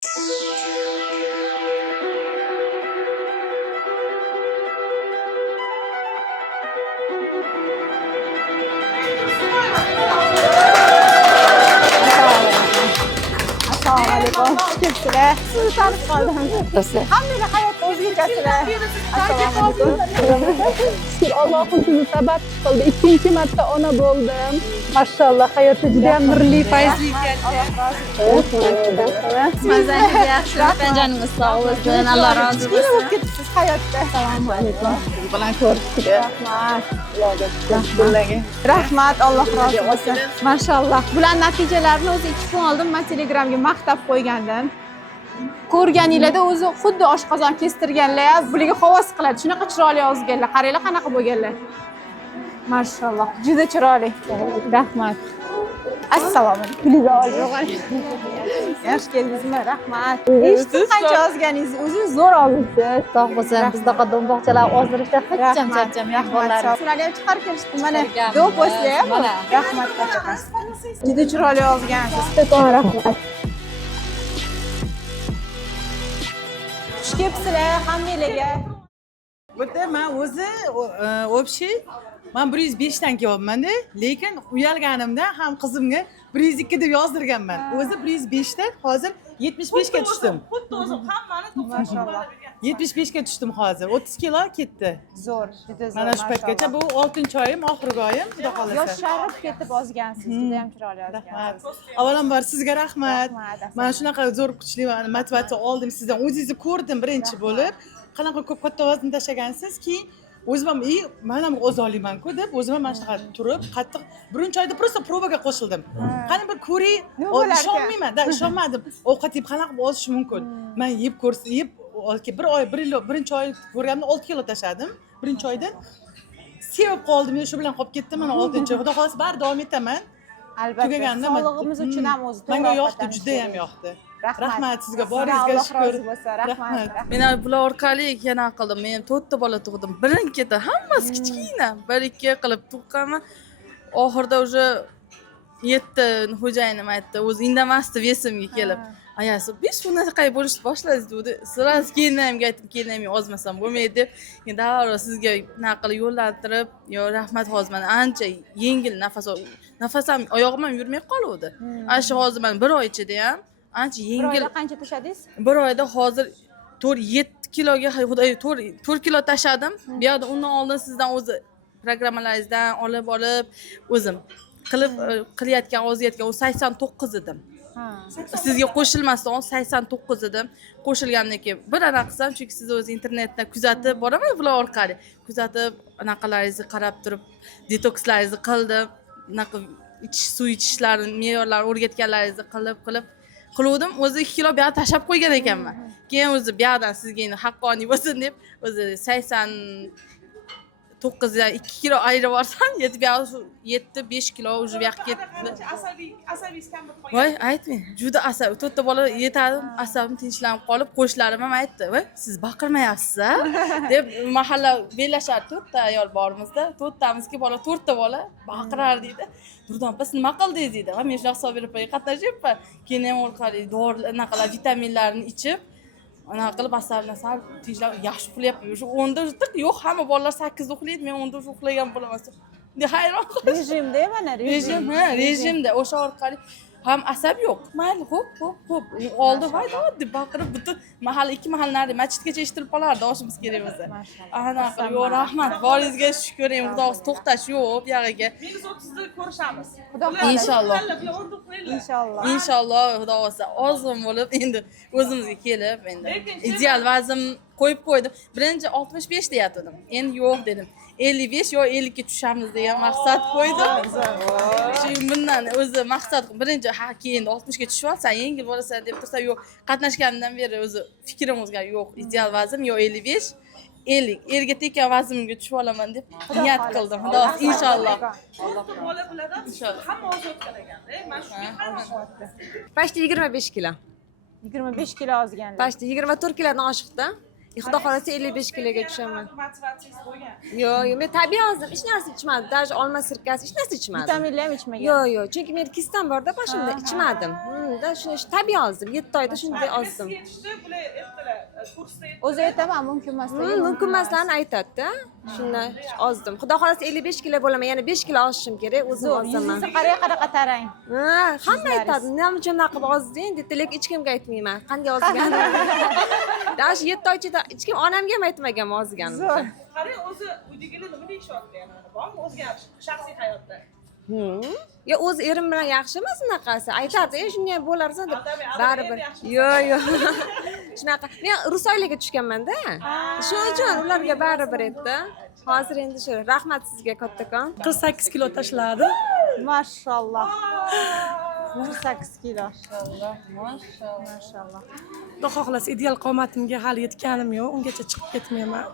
Assalomu alaykum. Kimsizlar? Sizni tanib qoldim. Hammaning hayotda o'zgachasilar. Assalomu alaykum. Allohim sizni sabab qildi. Ikkinchi marta ona bo'ldim. Mashalloh, hayoti juda ham nurli, fayzli ekan. Mazangiz yaxshi, joningiz sog' bo'lsin. Alloh rozi Nima bo'lib bo'lsin. ketibsiz hayotda? Assalomu alaykum. Bilan ko'rishga. Rahmat, Alloh rozi bo'lsin. Mashalloh. Bular natijalarini o'zi 2 kun oldin men Telegramga maqtab qo'ygandim. Ko'rganinglarda o'zi xuddi oshqozon kestirganlar, bularga havas qiladi. Shunaqa chiroyli yozganlar. Qaranglar qanaqa bo'lganlar. Mashalloh, juda chiroyli. Rahmat. Assalomu alaykum. Yaxshi keldingizmi? Rahmat. Eshitdim qancha yozganingizni, o'zingiz zo'r oldingiz. Sog' bo'lsin. Bizda do'mboqchalar ozdirishda hech charchamayman bolalar. Sizlarni ham chiqarib kelishdi. Mana do'q bo'lsa-ya. Rahmat katta. Juda chiroyli yozgansiz. Rahmat. Xush kelibsizlar hammanglarga. Bitta men o'zi общий men 105 dan kelyapman-da, lekin uyalganimda ham qizimga 102 deb yozdirganman. O'zi 105 dan hozir 75 ga tushdim. Xuddi o'zim hammani Mashalloh. 75 ga tushdim hozir. 30 kilo ketdi. Zo'r, juda zo'r. Mana shu paytgacha bu 6-oyim, oxirgi oyim, xudo xolasa. Yosharib ketib ozgansiz. Juda ham chiroyli yozgansiz. Rahmat. Avvalambor sizga rahmat. Rahmat. Men shunaqa zo'r kuchli motivatsiya oldim sizdan. O'zingizni ko'rdim birinchi bo'lib. Qanaqa ko'p katta vazn tashlagansiz, keyin o'zim ham men ham ozonliman-ku deb o'zim ham mana shunaqa turib, qattiq birinchi oyda просто probaga qo'shildim. Qani bir ko'ring, ishonmayman, ishonmadim. Ovqat yeb qanaqa ozish mumkin. Men yeb bir oy, birinchi oy ko'rganimda 6 kilo tashladim. Birinchi oyda sevib qoldim, shu bilan qolib ketdim. Mana 6-oy. Xudo xolasa bari davom etaman. Albatta, sog'lig'imiz uchun ham o'zi to'g'ri. Menga yoqdi, juda ham yoqdi. Rahmat sizga, boringizga Alloh shukr. rozi bo'lsin. Rahmat. Men bular orqali yana qildim. Men 4 ta bola tug'dim. Birin-keti hammasi kichkina. 1-2 qilib tuqqanman. Oxirida уже 7 xo'jayinim aytdi. O'zi indamasdi vesimga kelib. Ayasi 5 kundan bo'lishni boshlaysiz dedi. Sirasi kelinimga aytdim, kelinim ozmasam bo'lmaydi deb. Endi darrov sizga naql yo'llantirib, yo rahmat hozir mana ancha yengil nafasam oyog'im ham yurmay qoluvdi. Ana shu hozir mana 1 oy ichida ham ancha Bir yengil. oyda qancha tashladingiz? 1 oyda hozir 7 kiloga, xudoy 4 kilo tashladim. Bu yerda undan oldin sizdan o'zi programmalaringizdan olib o'zim qilayotgan, ozayotgan o 89 edim. Sizga qo'shilmasdan 89 edim. Qo'shilgandan keyin bir anaqa qilsam, chunki siz o'zi internetda kuzatib boraman bular orqali. Kuzatib anaqalaringizni qarab turib, detokslaringizni qildim. Anaqa suv ichishlarini, me'yorlarini o'rgatganlaringizni qiluvdim. O'zi 2 kilo bu yerda tashlab qo'ygan ekanman. Keyin o'zi bu yerdan sizga endi haqqoniy bo'lsin deb o'zi 89 dan 2 kilo ayirib olsam, 7-5 kilo уже bu yoqqa ketdi. Asabiy kam bo'lib Voy, aytmang. Juda asabiy. 4 ta bola yetadi. Asabim tinchlanib qolib, qo'shlarim ham aytdi. "Voy, siz baqirmayapsiz-a?" deb mahalla bellashar 4 ta ayol borimizda. 4 tamizki bola, 4 ta bola baqirar deydi. Durdan opa, siz nima qildingiz deydi. Va men shunaqa hisob berib qatnashyapman. Keyin ham orqali dorilar, anaqalar vitaminlarni ichib, anaqa qilib asabimdan sal tinchlanib yaxshi uxlayapman. O'sha 10da tiq yo'q, hamma bolalar 8 da uxlaydi, men 10da uxlagan bo'laman. Hayron qoldim. Rejimda mana Rejimda o'sha orqali ham asab yo'q. Mayli, xo'p. Oldi hayda deb baqirib butun mahalla 2 mahalla nari masjidgacha eshitib qolardi, oshimiz kerak bo'lsa. Ana qilib, yo rahmat, boringizga shukr, xudo to'xtash yo'q bu yog'iga. 130 da ko'rishamiz. Inshaalloh. Inshaalloh. Inshaalloh, xudo xolasa ozg'in bo'lib endi o'zimizga kelib, endi ideal vazn qo'yib qo'ydim. Birinchi 65 deyatdim. Endi yo'q dedim. 55 yo 50 ga tushamiz degan maqsad qo'ydim. Shu bundan o'zi maqsad birinchi keyin 60 ga tushib olsa, yengil bo'lasan deb tursa, yo'q, qatnashgandan beri o'zi fikrim o'zgardi. Yo'q, ideal vazn yo 55, 50. Erga tekkan vaznimga tushib olaman deb niyat qildim. Xudo inshaalloh. Bola bulardan hamma ozayotgan ekan-da. Men shunga Почти 25 kilo. 25 kilo ozganlar. Почти 24 kilodan oshiqdi. Xudo xolasa 55 kiloga tushaman. motivatsiyasi bo'lgan. Yo'q, men tabiiy ozdim, hech narsa ichmadim. Даже olma sirkasi hech narsa ichmadim. Vitaminlar ham ichmagan. Yo'q, chunki men kistam borda boshimda ichmadim. ozdimda, shuni tabiiy ozdim. 7 oyda shunday ozdim. o'zi aytaman mumkin emas. Mumkin emaslarni aytadi-da. Shundan ozdim. Xudo xolasa 55 kilo bo'laman, yana 5 kilo ozishim kerak, o'zim ozaman. Yuzingizni qanaqa tarang. Ha, hamma aytadi, nima uchun unaqa qilib ozding deb, lekin hech kimga aytmayman. Qanday ozgan? Dash 7 oy ichida hech kim onamga ham aytmaganman ozganimni. Zo'r. qarang o'zi uydagilar nima deyishyapti yana bormi o'zgarish shaxsiy hayotda Ya o'z erim bilan yaxshi emas unaqasi. Aytardi, shunday bo'larsan deb. Baribir. Yo'q. Shunaqa. Men rus oilaga tushganman-da. Shuning uchun ularga baribir edi. Hozir endi shu. Rahmat sizga kattakon. 48 kilo tashladi. Mashalloh. 48 kilo. Mashalloh. Xudo xohlasa ideal qomatimga hali yetganim yo'q. Ungacha chiqib ketmayman.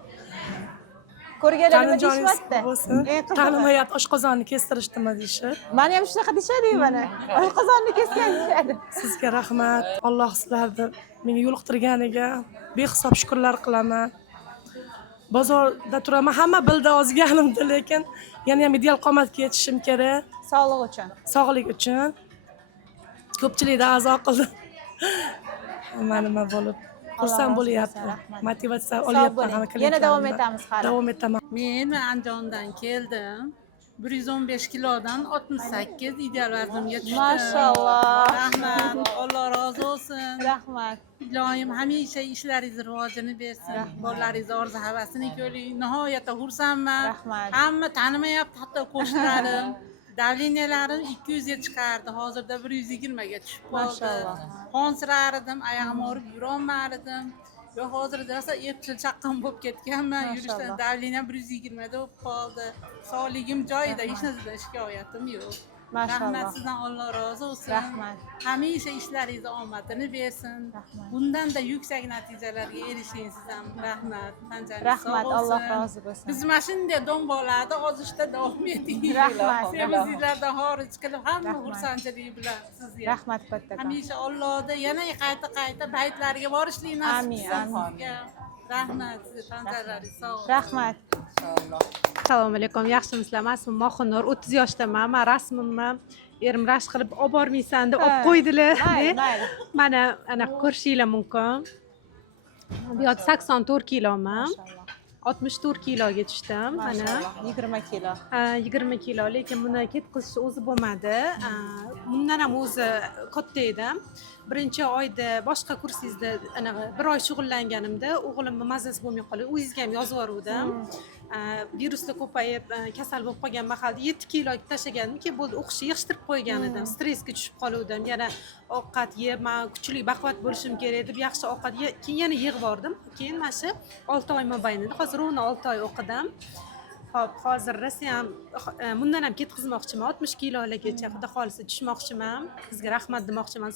Ko'rganlar nima deyishyapti? Tanimayat oshqozonni kestirishdimi deyishib. Meni ham shunaqa deyishadi mana. Oshqozonni kesgan deyishadi. Sizga rahmat. Alloh sizlarni meni yo'liqtirganiga behisob shukrlar qilaman. Bozorda turaman, hamma bildi ozganimni, lekin yana ham ideal qomatga yetishim kerak. Sog'liq uchun. Sog'lik uchun. Ko'pchilikda a'zo qildim. Nima bo'lib xursand bo'lyapman. Motivatsiya olyapman hamma klientlar. Yana davom etamiz hali. Davom etaman. Men Andijondan keldim. 115 kilodan 68 ideal vaznimga tushdim. Mashalloh. Rahmat. Alloh rozi bo'lsin. Rahmat. Ilohim hamisha ishlaringiz rivojini bersin. Bolalaringiz orzu havasini ko'ring. Nihoyatda xursandman. Rahmat. Hamma tanimayapti, hatto qo'shnilarim. Davleniyalarim 200 ga chiqardi. Hozirda 120 ga tushib qoldi. Mashalloh. Qonsirar edim, oyog'im og'rib yurolmar edim. Yo hozirda esa epchil chaqqan bo'lib ketganman. Yurishdan davleniyam 120 da bo'lib qoldi. Sog'ligim joyida, hech narsadan shikoyatim yo'q. Mashalloh. Rahmat sizdan, Alloh rozi bo'lsin. Rahmat. Hamisha ishlaringiz omadini bersin. Bundanda yuksak natijalarga erishing sizdan. Rahmat. Tanjangiz Rahmat, sog' Alloh bo'lsin. rozi bo'lsin. Biz mana shunday dombolarda ozishda davom eting. Rahmat. Semizliklardan xorij qilib hamma xursandchilik bilan sizga. Rahmat kattakon. Hamisha Allohda yana qayta baytlariga borishlik nasib Amin, qilsin amin. sizga. Rahmat, siz tanzalaringiz sog' bo'ling. Rahmat. Assalomu alaykum, yaxshimisizlar? Ismim Mohunur, 30 yoshdaman. Men rasmimni erim rashk qilib olib bormaysan deb olib qo'ydilar. Mayli. Mana ana ko'rishinglar mumkin. Bu yerda 84 kiloman. 64 kiloga tushdim. Mana 20 kilo. 20 kilo, lekin buni ketqizish o'zi bo'lmadi. Bundan ham o'zi katta edim. Birinchi oyda boshqa kursingizda anaqa bir oy shug'ullanganimda o'g'limni mazasi bo'lmay qoldi. O'zingizga ham yozib yubordim. Viruslar ko'payib kasal bo'lib qolgan mahalda 7 kilo tashlaganimki bo'ldi, o'qishni yig'ishtirib qo'ygan edim. Stressga tushib qoluvdim. Yana ovqat yeb, men kuchli baquvvat bo'lishim kerak deb yaxshi ovqat keyin yana yig'ib bordim. Keyin mana shu 6 oy mobaynida hozir uni 6 oy o'qidim. Hop, hozir Rossiyam bundan ham ketkazmoqchiman. 60 kilolargacha xudo xolisa tushmoqchiman. Sizga rahmat demoqchiman.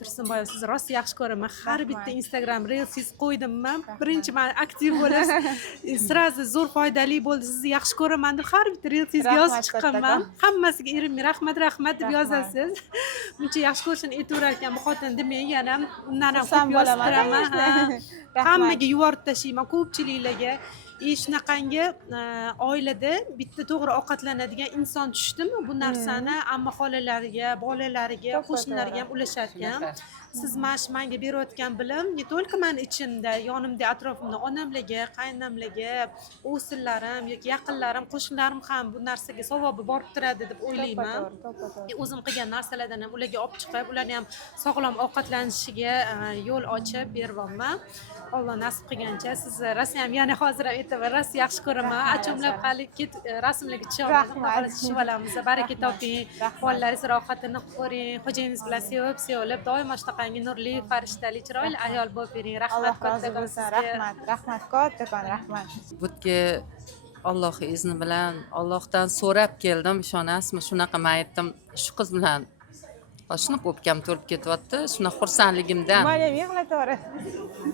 Tursunboyev, siz rost yaxshi ko'raman. Har bitta Instagram reelsiz qo'ydimmi? Birinchi men aktiv bo'lasiz. Sirazi zo'r foydali bo'ldi. Sizni yaxshi ko'raman deb har bitta reelsizga yozib chiqqanman. Hammasiga erimga rahmat deb yozasiz. Buncha yaxshi ko'rishini aytaverar ekan bu xotin demang, yana undan ham ko'p yozib turaman. Hammaga yuborib tashlayman, ko'pchiliklarga. Shunaqangi oilada bitta to'g'ri ovqatlanadigan inson tushdimi, bu narsani amma xolalariga, bolalariga, qo'shnilarga ham ulashar ekan. Siz menga berayotgan bilim ne только meni ichimda, yonimda, atrofimda onamlarga, qaynonamlarga, o'sinlarim yoki yaqinlarim, qo'shnilarim ham bu narsaga savobi borib turadi deb o'ylayman. O'zim qilgan narsalardan ham ularga olib chiqib, ularni ham sog'lom ovqatlanishiga yo'l ochib beryapman. Alloh nasib qilgancha siz Rossiyam yana hozir ham aytaman, Rossiya yaxshi ko'raman. Achomlab hali rasmlarga tushaman. Tushib olamiz. Baraka toping. Bolalaringiz rohatini ko'ring. Xo'jayingiz bilan sevib, doimo shunaqangi nurli, farishtali, chiroyli ayol bo'lib bering. Rahmat kattakon sizga. Rahmat kattakon, rahmat. Bu yerga Alloh izni bilan Allohdan so'rab keldim, ishonasizmi? Shunaqa men aytdim, shu qiz bilan shunaqa o'pkam to'lib ketyapti, shunaqa xursandligimdan. Mana yig'lataveradi.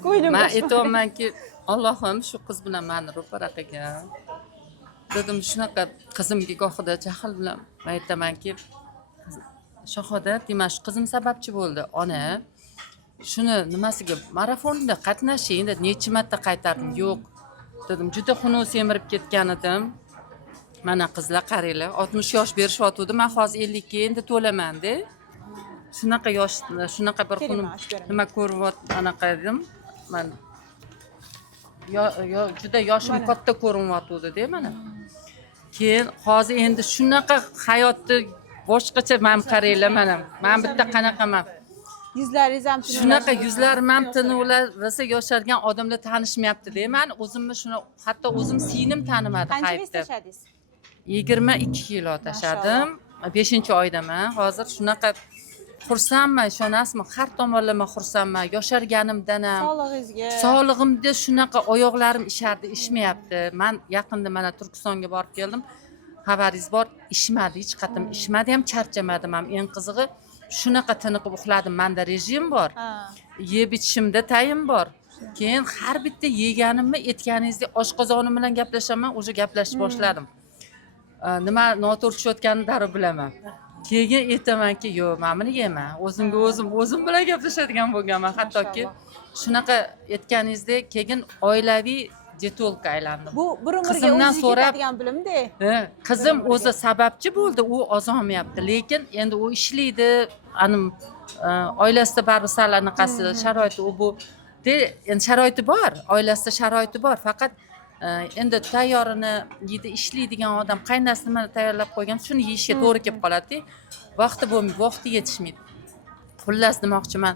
Ko'nglim Men aytyapmanki, Allohim shu qiz bilan meni ro'para qilgan. Dedim, shunaqa qizimga gohida jahl bilan aytamanki, Shahodat, demak, qizim sababchi bo'ldi. Ona, shuni nimasiga marafonda qatnashing deb necha marta qaytardim. Yo'q. Dedim, juda xunuk semirib ketgan edim. Mana qizlar qaranglar, 60 yosh berishyotdi. Men hozir 50 ga endi to'laman-da. shunaqa yosh shunaqa bir Keling, kunim mana shu ko'raman. nima ko'ryapti anaqa edim man juda yoshim katta ko'rinyotgandi mana keyin hozir endi shunaqa hayotni boshqacha man qaranglar mana man bitta qanaqaman Yuzlaringiz ham shunaqa yuzlarim ham tinuvlar rosa yoshargan odamlar tanishmayapti-da. Men o'zimni shuni hatto o'zim singlim tanimadi qancha vez hayotda. tashladingiz? 22 kilo tashadim. 5-oydaman. Hozir shunaqa xursandman, ishonasizmi? Har tomonlama xursandman. Yosharganimdan ham. Sog'lig'ingizga. Sog'lig'imda shunaqa oyoqlarim ishardi, ishmayapti. Men yaqinda mana Turkistonga borib keldim. Xabaringiz bor, ishmadi, hech qatim ishmadi ham, charchamadim ham. Eng qizig'i shunaqa tiniqib uxladim. Menda rejim bor. Yeb ichishimda tayim bor. Keyin har bitta yeganimni aytganingizda oshqozonim bilan gaplashaman, o'sha gaplashib boshladim. Nima noto'g'ri tushayotganini darrov bilaman. Keyin aytamanki, yo'q, men buni yeyman. O'zimga o'zim bilan gaplashadigan bo'lganman. Hattoki shunaqa aytganingizda keyin oilaviy detolga aylandi. Bu bir umrga Qizimdan o'zingiz so'rab- ketadigan bilimda. Qizim o'zi sababchi bo'ldi, u ozolmayapti. Lekin endi u ishlaydi, anim oilasida baribir sal anaqasi sharoiti u bu endi sharoiti bor, oilasida sharoiti bor, faqat endi tayyorini yeydi, ishlaydigan odam qaynasi nimani tayyorlab qo'ygan, shuni yeyishga to'g'ri kelib qoladi. Vaqti bo'lmaydi, vaqti yetishmaydi. Xullas demoqchiman,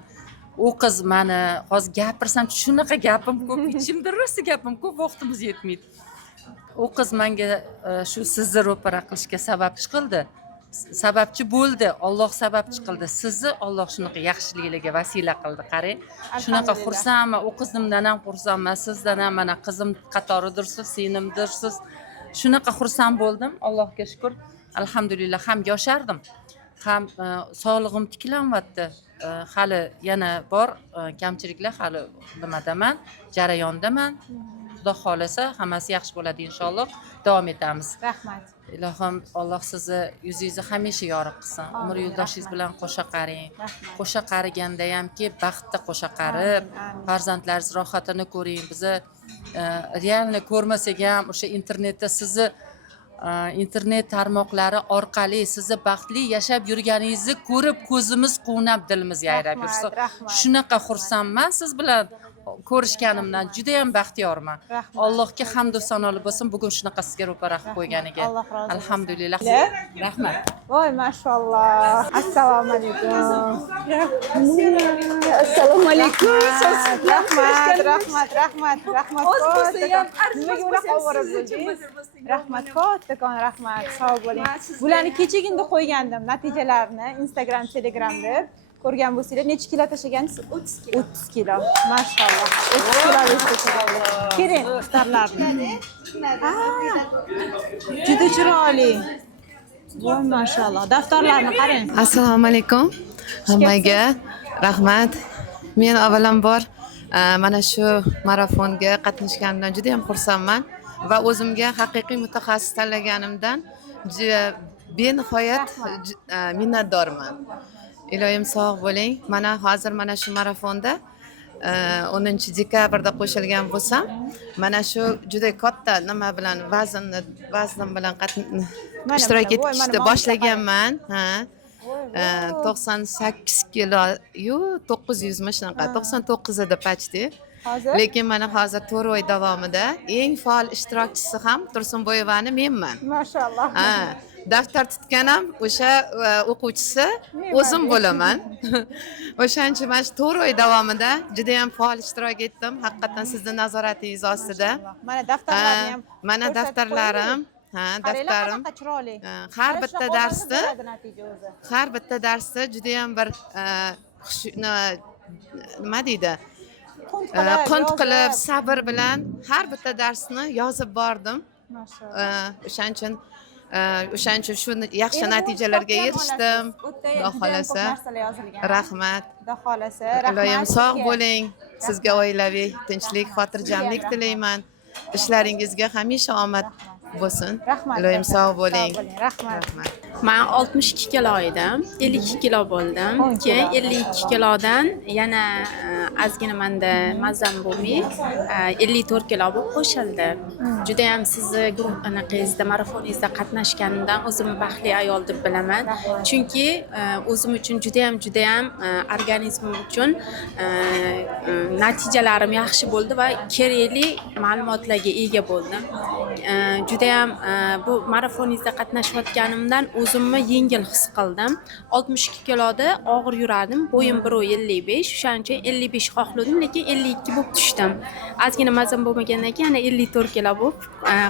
u qiz meni hozir gapirsam shunaqa gapim ko'p, ichimda rosa gapim ko'p, vaqtimiz yetmaydi. U qiz menga shu sizni ro'para qilishga sababchi qildi. Sababchi bo'ldi, Alloh sababchi qildi. Sizni Alloh shunaqa yaxshiliklarga vasila qildi, qarang. Shunaqa xursandman, u qizimdan ham xursandman, sizdan ham mana qizim qatoridirsiz, singlimdirsiz. Shunaqa xursand bo'ldim, Allohga shukr. Alhamdulillah, ham yoshardim, ham sog'lig'im tiklanyapti. Hali yana bor kamchiliklar, hali nimadaman, jarayondaman. Xudo xolasa hammasi yaxshi bo'ladi inshaalloh. Davom etamiz. Rahmat. Ilohim Alloh sizni yuzingizni hamisha yorug' qilsin. Umr yo'ldoshingiz bilan qo'sha qaring. Qo'sha qariganda hamki baxtda qo'sha qarib, farzandlaringiz rohatini ko'ring. Bizni realni ko'rmasak ham o'sha internetda sizni internet tarmoqlari orqali sizni baxtli yashab yurganingizni ko'rib ko'zimiz quvnab dilimiz yayrab yursa. Shunaqa xursandman siz bilan ko'rishganimdan juda ham baxtiyorman. Allohga hamd va sanolar bo'lsin bugun shunaqa sizga ro'para qilib qo'yganiga. Alhamdulillah. Rahmat. Voy, mashalloh. Assalomu alaykum. Assalomu alaykum. Rahmat. Nimaga unaqa ovorib bo'ldingiz? Rahmat, kattakon rahmat. Sog' bo'ling. Bularni kechagina qo'ygandim natijalarini Instagram, Telegramda. Ko'rgan bo'lsanglar, necha kilo tashagansiz? 30 kilo. Mashalloh. 30 kilo tashagansiz. Keling, iftorlarni. Juda chiroyli. Voy, mashalloh. Daftarlarni qarang. Assalomu alaykum. Hammaga rahmat. Men avvalambor mana shu marafonga qatnashganimdan juda ham xursandman va o'zimga haqiqiy mutaxassis tanlaganimdan benihoyat minnatdorman. Iloyim sog' bo'ling. Mana hozir mana shu marafonda 10-dekabrda qo'shilgan bo'lsam, mana shu juda katta nima bilan vaznim bilan ishtirok etishni boshlaganman. 98 kilo, 900 mi shunaqa, 99 edi почти. Lekin mana hozir 4 oy davomida eng faol ishtirokchisi ham Tursunboyevani menman. Mashalloh. Daftar tutgan ham o'sha o'quvchisi o'zim bo'laman. O'shancha mana shu 4 oy davomida juda ham faol ishtirok etdim. Haqiqatan sizning nazoratingiz ostida. Mana daftarlarni ham. Mana daftarlarim, daftarim. Har bitta darsda juda ham bir nima deydi? Qunt qilib, sabr bilan har bitta darsni yozib bordim. O'shancha shu yaxshi natijalarga erishdim. Xudo xolasa. Rahmat. Xudo xolasa. Iloyim sog' bo'ling. Sizga oilaviy tinchlik, xotirjamlik tilayman. Ishlaringizga hamisha omad bo'lsin. Rahmat. Iloyim sog' bo'ling. Rahmat. Rahmat. Men 62 kilo edim. 52 kilo bo'ldim. Keyin 52 kilodan yana ozgina menda mazam bo'lmay 54 kilo bo'lib qo'shildi. Juda ham sizni guruh anaqangizda marafoningizda qatnashganimdan o'zimni baxtli ayol deb bilaman. Chunki o'zim uchun juda ham organizmim uchun natijalarim yaxshi bo'ldi va kerakli ma'lumotlarga ega bo'ldim. Juda ham bu marafoningizda qatnashayotganimdan o'zimni yengil his qildim. 62 kiloda og'ir yurardim. Bo'yim 1.55, o'shaning uchun 55 xohladim, lekin 52 bo'lib tushdim. Ozgina mazam bo'lmagandan keyin yana 54 kilo bo'lib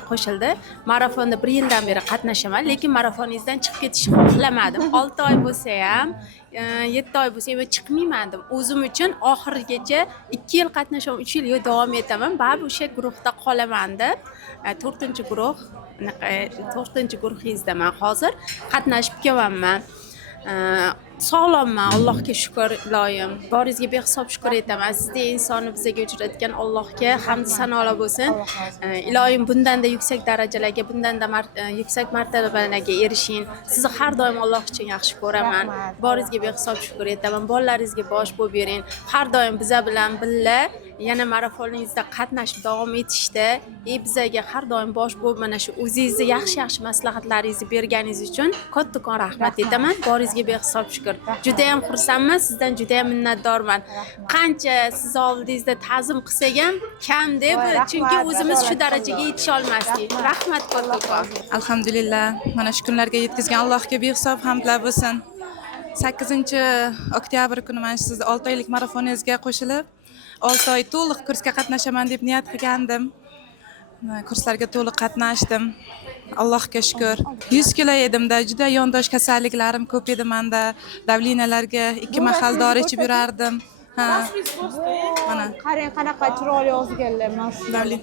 qo'shildi. Marafonda 1 yildan beri qatnashaman, lekin marafoningizdan chiqib ketishni xohlamadim. 6 oy bo'lsa ham 7 oy bo'lsa ham chiqmayman dedim. O'zim uchun oxirigacha 2 yil qatnashaman, 3 yil davom etaman. Baribir o'sha guruhda qolaman deb 4-guruh, 4-guruhingizdaman hozir qatnashib kelyapman. Sog'lomman, Allohga shukr iloyim. Boringizga behisob shukr etaman. Sizdek insonni bizga uchratgan Allohga hamd sanolar bo'lsin. Iloyim bundanda yuksak darajalarga, bundanda yuksak martabalarga erishing. Sizni har doim Alloh uchun yaxshi ko'raman. Boringizga behisob shukr etaman. Bolalaringizga bosh bo'lib bering. Har doim biza bilan billa yana marafoningizda qatnashib davom etishda bizga har doim bosh bo'lib mana shu o'zingizni yaxshi maslahatlaringizni berganingiz uchun kattakon rahmat aytaman. Boringizga behisob shukr. Juda ham xursandman, sizdan juda ham minnatdorman. Qancha siz oldingizda ta'zim qilsak ham kam deb, chunki o'zimiz shu darajaga yetisha olmasdik. Rahmat kattakon. Alhamdulillah, mana shu kunlarga yetkazgan Allohga behisob hamdlar bo'lsin. 8-oktyabr kuni mana sizni 6 oylik marafoningizga qo'shilib 6 oy to'liq kursga qatnashaman deb niyat qilgandim. Kurslarga to'liq qatnashdim. Allohga shukr. 100 kilo edimda, juda yondosh kasalliklarim ko'p edi menda. Davlinalarga 2 mahal dori ichib yurardim. Mana qarang qanaqa chiroyli o'zgarlar, davli.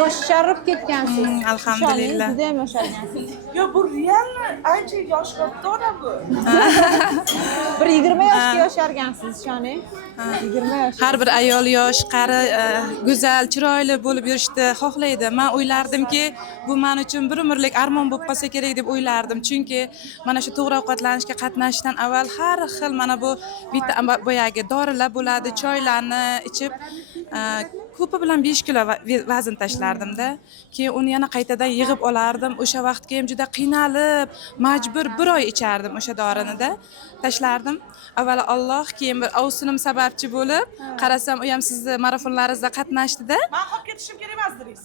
Yosharib ketgansiz. Alhamdulillah. Juda ham yoshargansiz. Yo, bu realni ancha yosh katta bu. Bir 20 yoshga yoshargansiz, ishoning. 20 yosh. Har bir ayol yosh, qari, go'zal, chiroyli bo'lib yurishni xohlaydi. Men o'ylardimki, bu men uchun bir umrlik armon bo'lib qolsa kerak deb o'ylardim. Chunki mana shu to'g'ri ovqatlanishga qatnashdan avval har xil mana bu boyagi dorilar bo'ladi, choylarni ichib ko'pi bilan 5 kilo vazn tashlardim-da. Keyin uni yana qaytadan yig'ib olardim. O'sha vaqtga ham juda qiynalib, majbur 1 oy ichardim o'sha dorini-da. Tashlardim. Avvalo Alloh, keyin bir ovsinim sababchi bo'lib, qarasam u ham sizni marafonlaringizda qatnashdi-da. Men qolib ketishim kerak emas dedingiz.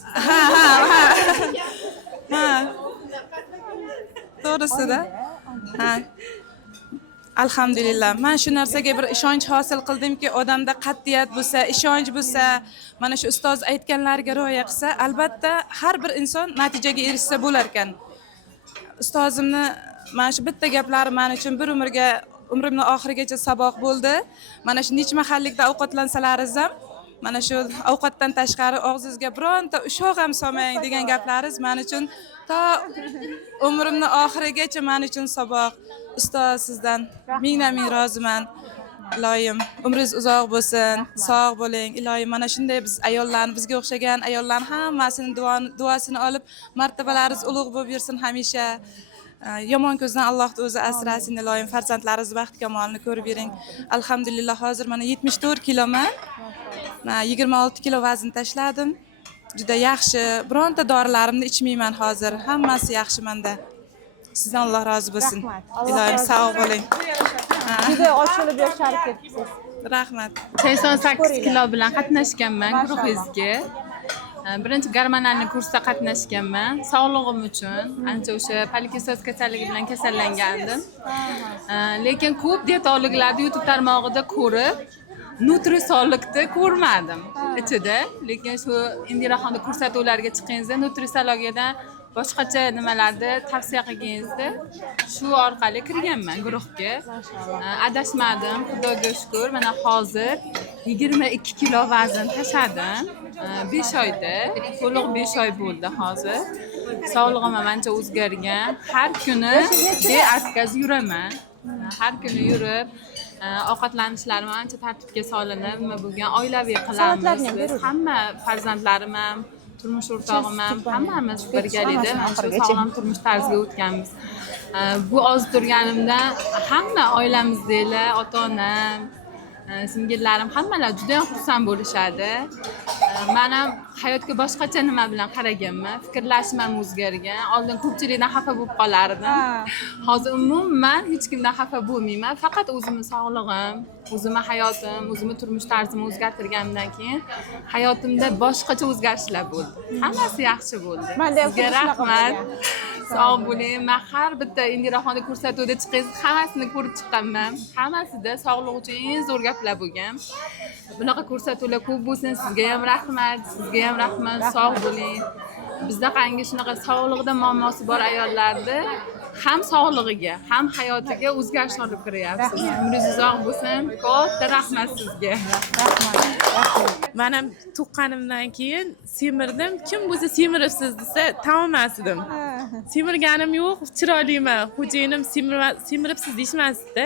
Ha. To'g'risida. Ha. Alhamdulillah. Men shu narsaga bir ishonch hosil qildimki, odamda qat'iyat bo'lsa, ishonch bo'lsa, mana shu ustoz aytganlariga rioya qilsa, albatta har bir inson natijaga erishsa bo'lar ekan. Ustozimni mana shu bitta gaplari men uchun bir umrimning oxirigacha saboq bo'ldi. Mana shu necha mahallikda ovqatlansalaringiz ham, mana shu ovqatdan tashqari og'zingizga bironta ushoq ham solmang degan gaplaringiz men uchun to umrimning oxirigacha men uchun saboq. Ustoz, sizdan ming roziman. Iloyim umringiz uzoq bo'lsin, sog' bo'ling. Iloyim mana shunday biz ayollarni, bizga o'xshagan ayollarni hammasining duosini olib, martabalaringiz ulug' bo'lib yursin hamisha. Yomon ko'zdan Alloh o'zi asrasin. Iloyim farzandlaringiz baxt kamolini ko'rib yering. Alhamdulillah hozir mana 74 kiloman. 26 kilo vazn tashladim. Juda yaxshi. Bironta dorilarimni ichmayman hozir. Hammasi yaxshi menda. Sizdan Alloh rozi bo'lsin. Iloyim sog' bo'ling. Juda ochilib yosharib ketibsiz. Rahmat. 88 kilo bilan qatnashganman guruhingizga. Birinchi gormonalni kursda qatnashganman. Sog'lig'im uchun ancha o'sha polikistoz kasalligi bilan kasallangandim. Lekin ko'p dietologlarni YouTube tarmog'ida ko'rib, nutrisologni ko'rmadim ichida. Lekin shu Indiraxonda ko'rsatuvlarga chiqqaningizda nutrisologiyadan boshqacha nimalarni tavsiya qilganingizda shu orqali kirganman guruhga. Adashmadim, Xudoga shukr. Mana hozir 22 kilo vazn tashladim. 5 oyda, to'liq 5 oy bo'ldi hozir. Sog'lig'im ham ancha o'zgargan. Har kuni beatkaz yuraman. Har kuni yurib, ovqatlanishlarim ancha tartibga solinib, nima bo'lgan oilaviy qilamiz. Hamma farzandlarim ham turmush o'rtog'im ham hammamiz birgalikda Hammasi shu oxirigacha. sog'lom turmush tarziga o'tganmiz. Bu ozib turganimda hamma oilamizdagilar, ota-onam, singillarim hammalar juda ham xursand bo'lishadi. Men ham hayotga boshqacha nima bilan qaraganman, fikrlashim ham o'zgargan. Oldin ko'pchilikdan xafa bo'lib qolardim. Hozir umuman hech kimdan xafa bo'lmayman. Faqat o'zimning sog'lig'im, o'zimning hayotim, o'zimning turmush tarzimni o'zgartirganimdan keyin hayotimda boshqacha o'zgarishlar bo'ldi. Hammasi yaxshi bo'ldi. Sizga rahmat. Sog' bo'ling. Men har bitta Indiraxonni ko'rsatuvda chiqsangiz hammasini ko'rib chiqqanman. Hammasida sog'liq uchun eng zo'r gaplar bo'lgan. Bunaqa ko'rsatuvlar ko'p bo'lsin. Sizga ham rahmat, sizga ham rahmat. Sog' bo'ling. Bizda qangi shunaqa sog'lig'ida muammosi bor ayollarni ham sog'lig'iga, ham hayotiga o'zgarishni olib kiryapsiz. Umringiz uzoq bo'lsin. Katta rahmat sizga. Men ham tuqqanimdan keyin semirdim. Kim bo'lsa semiribsiz desa tamomasdim. Semirganim yo'q, chiroyliman. Xo'jayinim semiribsiz deyishmasdi.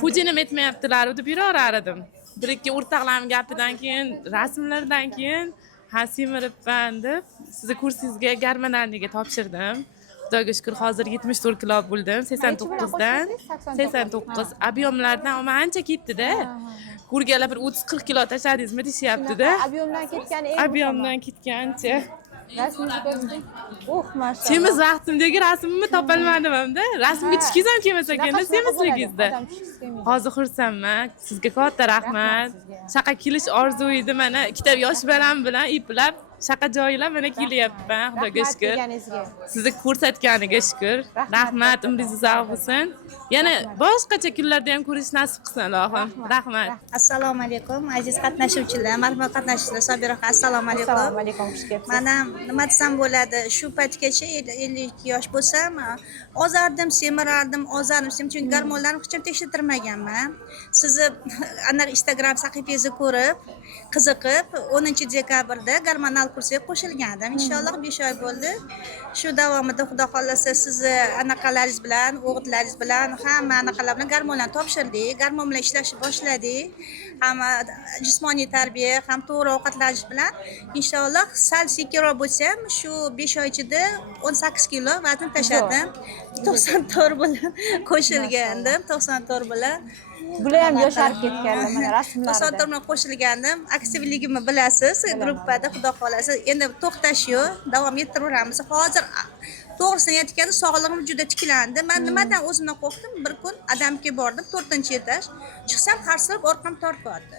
Xo'jayinim aytmayaptilar deb yuraverar edim. Bir-ikki o'rtoqlarim gapidan keyin, rasmlardan keyin ha semiribman deb sizni kursingizga garmanalniga topshirdim. Xudoga shukr hozir 74 kilo bo'ldim. 89dan 89. Ob'yomlardan ama ancha ketdi-da. Kurgalar bir 30-40 kilo tashladingizmi deyapti-da. Ob'yomdan ketgan Ob'yomdan ketgancha. Rasmingizni ko'rsating. Maşallah. Semiz vaqtimdagi rasmimni topolmadim hamda. Rasmga tushkingiz ham kelmas ekanda semizligingizda. Hozir xursandman. Sizga katta rahmat. Shaqa kelish orzu edi mana. Ikkita yosh bolam bilan eplab shaqa joylab mana kelyapman. Xudoga shukr. Sizni ko'rsatganiga shukr. Rahmat, umringiz uzoq bo'lsin. Yana boshqacha kunlarda ham ko'rish nasib qilsin Allohim. Rahmat. Assalomu alaykum aziz qatnashuvchilar, marhamat qatnashchilar. Sobira, assalomu alaykum. Assalomu alaykum. Mana nima desam bo'ladi, shu paytgacha 52 yosh bo'lsam, ozardim, semirardim, chunki gormonlarni hech ham tekshirtirmaganman. Sizni ana Instagram sahifangizni ko'rib, qiziqib 10-dekabrda gormonal kursga qo'shilgandim. Inshaalloh 5 oy bo'ldi. Shu davomida Xudo xolasa sizni anaqalaringiz bilan, o'g'itlaringiz bilan hamma anaqalar bilan gormonlarni topshirdik. Gormon bilan ishlashni boshladik. Hamma jismoniy tarbiya, ham to'g'ri ovqatlanish bilan inshaalloh sal sekinroq bo'lsam, shu 5 oy ichida 18 kilo vazn tashladim. 94 bilan qo'shilgandim, 94 bilan. Bular ham yosharib ketganlar mana rasmlarda. 94 bilan qo'shilgandim. Aktivligimni bilasiz, gruppada Xudo xolasa. Endi to'xtash yo'q, davom ettiraveramiz. Hozir to'g'risini aytganda sog'lig'im juda tiklandi. Men nimadan o'zimdan qo'rqdim? Bir kun Adamga bordim, 4-etaj. Chiqsam qarsillab orqam tortyapti.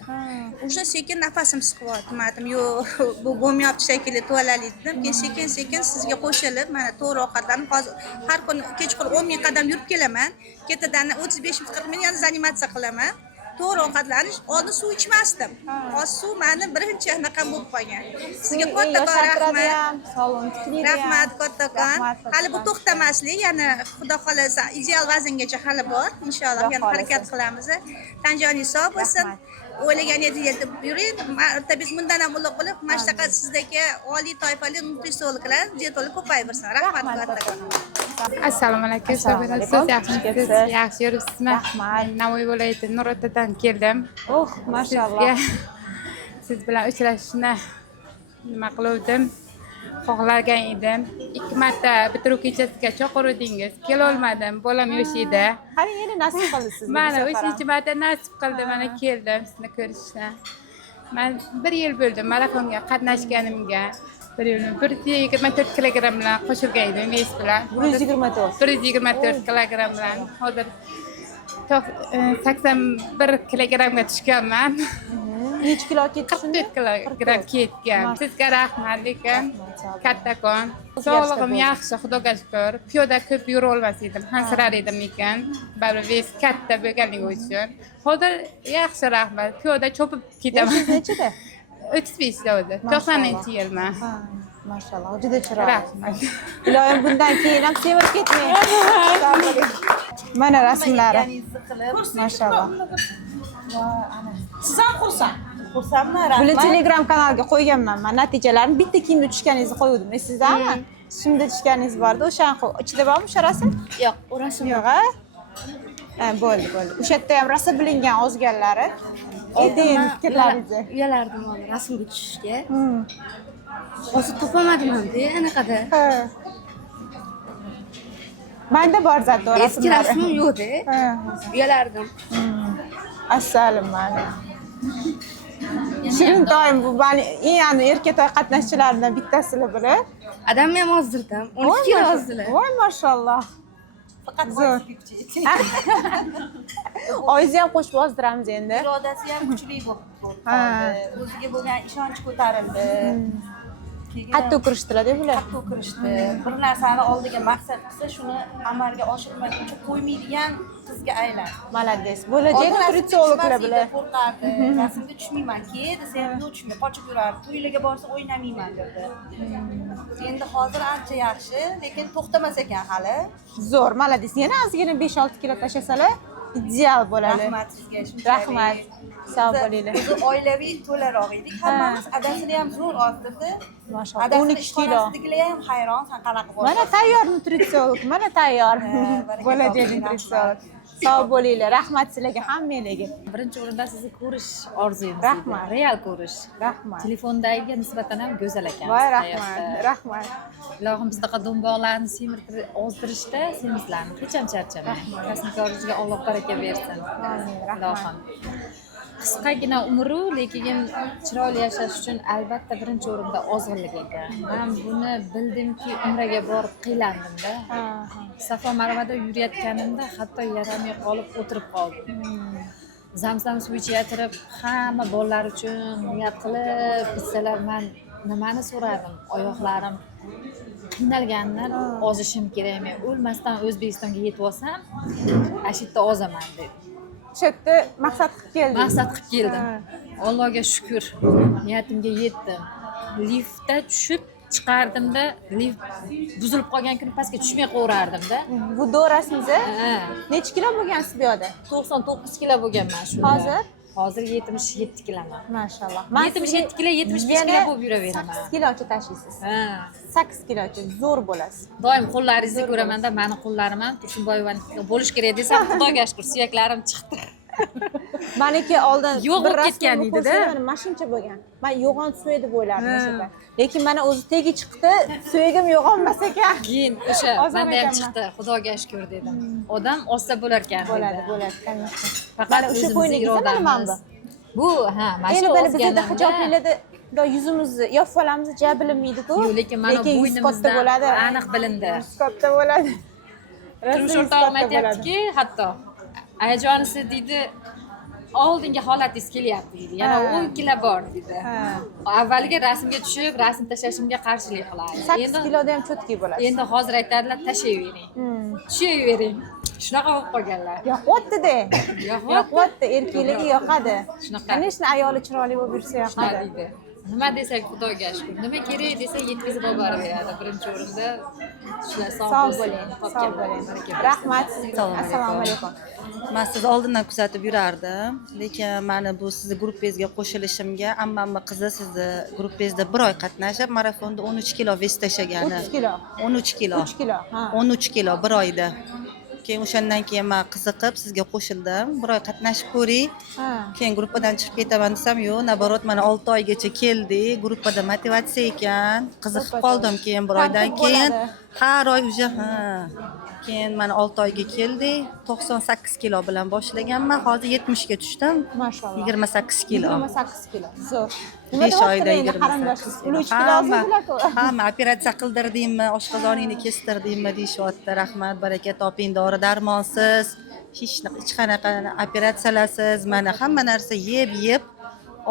O'sha sekin nafasim siqyapti. Aytdim, yo'q, bu bo'lmayapti shekilli tuvalali dedim. Keyin sekin sizga qo'shilib, mana to'g'ri ovqatlanib, hozir har kun kechqurun 10 ming qadam yurib kelaman. Ketidan 35-40 ming yana zanimatsiya qilaman. To'g'ri ovqatlanish, oldin suv ichmasdim. Hozir suv meni birinchi anaqam bo'lib qolgan. Sizga kattakon rahmat. Sog'lom tiklik. Rahmat kattakon. Hali bu to'xtamaslik, yana Xudo xolasa ideal vazngacha hali bor. Inshaalloh yana harakat qilamiz. Tanjoningiz sog' bo'lsin. O'ylaganingizga yetib yuring. Tabiiy bundan ham ulug' bo'lib, mashtaqa sizdagi oliy toifali nutritsiologlar jeto'li ko'payversin. Rahmat kattakon. Assalomu alaykum. Siz yaxshi yuribsizmi? Rahmat. Navoiy viloyati Nurotadan keldim. Mashalloh. Siz bilan uchrashishni nima qiluvdim? Xohlagan edim. 2 marta bitiruv kechasiga chaqiruvdingiz. Kela olmadim. Bolam yosh edi. Qani yana nasib qildi sizga. Mana 3-chi marta nasib qildi. Mana keldim sizni ko'rishga. Men 1 yil bo'ldi marafonga qatnashganimga. 124 kilogramm bilan qo'shilgan edim mes bilan. 124 kilogramm bilan. Hozir 81 kilogrammga tushganman. Necha kilo ketdi? 44 kilogramm ketgan. Sizga rahmat lekin kattakon. Sog'lig'im yaxshi, Xudoga shukr. Piyoda ko'p yura olmas edim, hansirar edim lekin baribir ves katta bo'lganligi uchun. Hozir yaxshi rahmat. Piyoda chopib ketaman. Yoshingiz nechida? 35 da o'zi. 90-yilman. Mashalloh, juda chiroyli. Rahmat. Iloyim bundan keyin ham semirib ketmang. Mana rasmlari. Mashalloh. Siz ham xursandmi? Buni Telegram kanalga qo'yganman. Men natijalarini bitta kiyimda tushganingizni qo'ydim. Esingizmi? Shimda tushganingiz bordi. O'shani ichida bormi o'sha rasm? Yo'q, u rasm yo'q. Bo'ldi. O'sha yerda ham rasm bilingan ozganlari. Ayting fikrlaringizni. Uyalardim rasmga tushishga. hozir topolmadim hamda anaqada. Ha. Menda bor zat Eski rasmim yo'qda. Uyalardim. Assalom mana. Shirin doim bu mani eng erkatoy qatnashchilaridan bittasizlar bular. Adam ham ozdirdim. 12 kilo ozdilar. Voy mashalloh. Faqat zo'r. Oyizni ham qo'shib ozdiramiz endi. Irodasi ham kuchli bo'lib qoldi. O'ziga bo'lgan ishonch ko'tarildi. Qattiq kurishdilar-da bular. Qattiq kurishdi. Bir narsani oldiga maqsad qilsa, shuni amalga oshirmaguncha qo'ymaydigan qizga aylandi. Malades. Bo'lajak nutritsiologlar bular. Qo'rqardi. Rasmga tushmayman. Keyin desa ham yo'q tushmay, qochib yurardi. To'ylarga borsa o'ynamayman dedi. Endi hozir ancha yaxshi, lekin to'xtamas ekan hali. Zo'r, malades. Yana ozgina 5-6 kilo tashlasalar ideal bo'ladi. Rahmat sizga. Rahmat. Sog' bo'linglar. Biz oilaviy to'laroq edik. Hammamiz adasini ham zo'r ozdirdi. Mashalloh. 12 kilo. Adasidagilar ham hayron, san qanaqa bo'ldi. Mana tayyor nutritsiolog, mana tayyor. Bo'lajak nutritsiolog. Sog' bo'linglar. Rahmat sizlarga hammanglarga. Birinchi o'rinda sizni ko'rish orzuyimiz. Rahmat. Real ko'rish. Rahmat. Telefondagi nisbatan ham go'zal ekan. Voy rahmat. Rahmat. Ilohim bizdaqa do'mboqlarni semirtirib ozdirishda semizlarni hech ham charchamang. Kasbkoringizga Alloh baraka bersin. Ilohim. Qisqagina umru, lekin chiroyli yashash uchun albatta birinchi o'rinda ozg'inlik ekan. Men buni bildimki, umraga borib qiylandimda. Safo Marvada yurayotganimda hatto yaramay qolib o'tirib qoldim. Zamzam suv ichayotib, hamma bolalar uchun niyat qilib bitsalar, men nimani so'radim? Oyoqlarim qiynalganidan ozishim kerak. Men o'lmasdan O'zbekistonga yetib olsam, ashitda ozaman dedim. Shu yerda maqsad qilib keldim. Maqsad qilib keldim. Allohga shukr, niyatimga yetdim. Liftda tushib chiqardimda, lift buzilib qolgan kuni pastga tushmay qo'yardim-da. Bu do'rasingizda? Necha kilo bo'lgansiz bu yerda? 99 kilo bo'lganman shu. Hozir? Hozir 77 kiloman. Mashalloh. 77 kilo, 75 kilo bo'lib yuraverman. 8 kilocha tashiysiz. 8 kilocha zo'r bo'lasiz. Doim qo'llaringizni ko'raman-da, meni qo'llarim ham Tursunboyevaniki bo'lish kerak desam, Xudoga shukr, suyaklarim chiqdi. Meniki oldin yo'q bo'lib ketgan edi-da. Mana shuncha bo'lgan. Men yo'g'on suya deb o'ylardim o'shada. Lekin mana o'zi tegi chiqdi, suyagim yo'g'onmas ekan. Keyin o'sha menda ham chiqdi, Xudoga shukr dedim. Odam ozsa bo'lar ekan. Bo'ladi, конечно. Faqat o'sha qo'yningiz mana bu, mana shu bizda hijoblarda yuzimizni yopib ja bilinmaydi-ku. Yo'q, lekin mana bo'ynimizda aniq bilindi. Katta bo'ladi. Turmush o'rtog'im aytayaptiki, hatto ayajonisi deydi, oldingi holatingiz kelyapti deydi. Yana 10 kilo bor deydi. Avvaliga rasmga tushib, rasm tashlashimga qarshilik qilardi. 8 kiloda ham cho'tki bo'ladi. Endi hozir aytadilar, tashlayvering. Tushavering. Shunaqa bo'lib qolganlar. Yoqyapti-da. Yoqyapti, erkekligi yoqadi. Конечно, ayoli chiroyli bo'lib yursa yoqadi. Nima desak Xudoga shukr. Nima kerak desa yetkazib olib beradi. Birinchi o'rinda shular sog' bo'ling. Sog' bo'ling. Rahmat sizga. Assalomu alaykum. Men sizni oldindan kuzatib yurardim, lekin meni bu sizni gruppangizga qo'shilishimga ammamni qizi sizni gruppangizda bir oy qatnashib, marafonda 13 kilo vес tashlagani. 3 kilo. 13 kilo. 3 kilo. 13 kilo bir oyda. Keyin o'shandan keyin men qiziqib sizga qo'shildim. Bir oy qatnashib ko'ring. Keyin gruppadan chiqib ketaman desam, yo'q, naborot mana 6 oygacha keldi. Gruppada motivatsiya ekan. Qiziqib qoldim keyin bir oydan keyin. Har oy уже keyin mana 6 oyga keldi. 98 kilo bilan boshlaganman. Hozir 70 ga tushdim. Mashalloh. 28 kilo. 28 kilo. Zo'r. 5 oyda 28 kilo. Hamma operatsiya qildirdingmi, oshqozoningni kestirdingmi deyishyapti. Rahmat, baraka toping, dori darmonsiz, hech qanaqa operatsiyalarsiz, mana hamma narsa yeb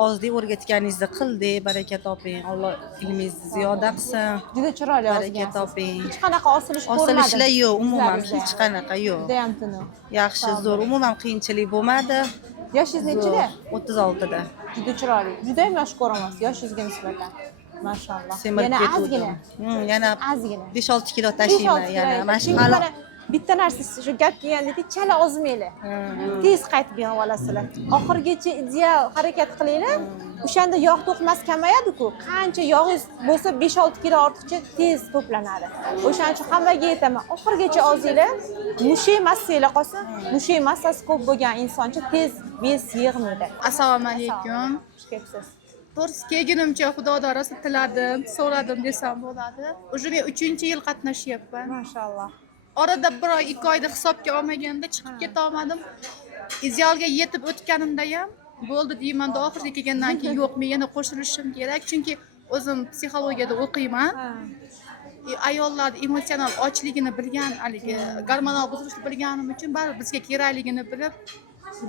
ozlik o'rgatganingizni qildik, baraka toping. Alloh ilmingizni ziyoda qilsin. Juda chiroyli baraka toping. Hech qanaqa osilish ko'rmadim. Osilishlar yo'q, umuman hech qanaqa yo'q. Judayam tiniq. Yaxshi, zo'r, umuman qiyinchilik bo'lmadi. Yoshingiz nechida? 36 da. Juda chiroyli. Juda ham yosh ko'ramiz yoshingizga nisbatan. Mashalloh. Yana ozgina. Yana 5-6 kilo tashiyman yana. Mana shu bitta narsa shu gap kelgandek chala ozmanglar. Tez qaytib yig'ib olasizlar. Oxirgacha ideal harakat qilinglar. O'shanda yog' to'qmas kamayadi-ku. Qancha yog'ingiz bo'lsa 5-6 kilo ortiqcha tez to'planadi. O'shaning uchun hammaga aytaman, oxirgacha ozinglar. Mushay massanglar qolsin. Mushay massasi ko'p bo'lgan insoncha tez vес yig'maydi. Assalomu alaykum. Xush kelibsiz. to'g'risi kelgunimcha xudodan rosa tiladim, so'radim desam bo'ladi. Уже men 3-yil qatnashyapman. Mashalloh. Orada 1 oy 2 oyda hisobga olmaganda chiqib keta olmadim. Idealga yetib o'tganimda ham bo'ldi deyman-da, oxiriga kelgandan keyin yo'q, men yana qo'shilishim kerak, chunki o'zim psixologiyada o'qiyman. Ayollar emotsional ochligini bilgan, haligi gormonal buzilishni bilganim uchun baribir bizga kerakligini bilib,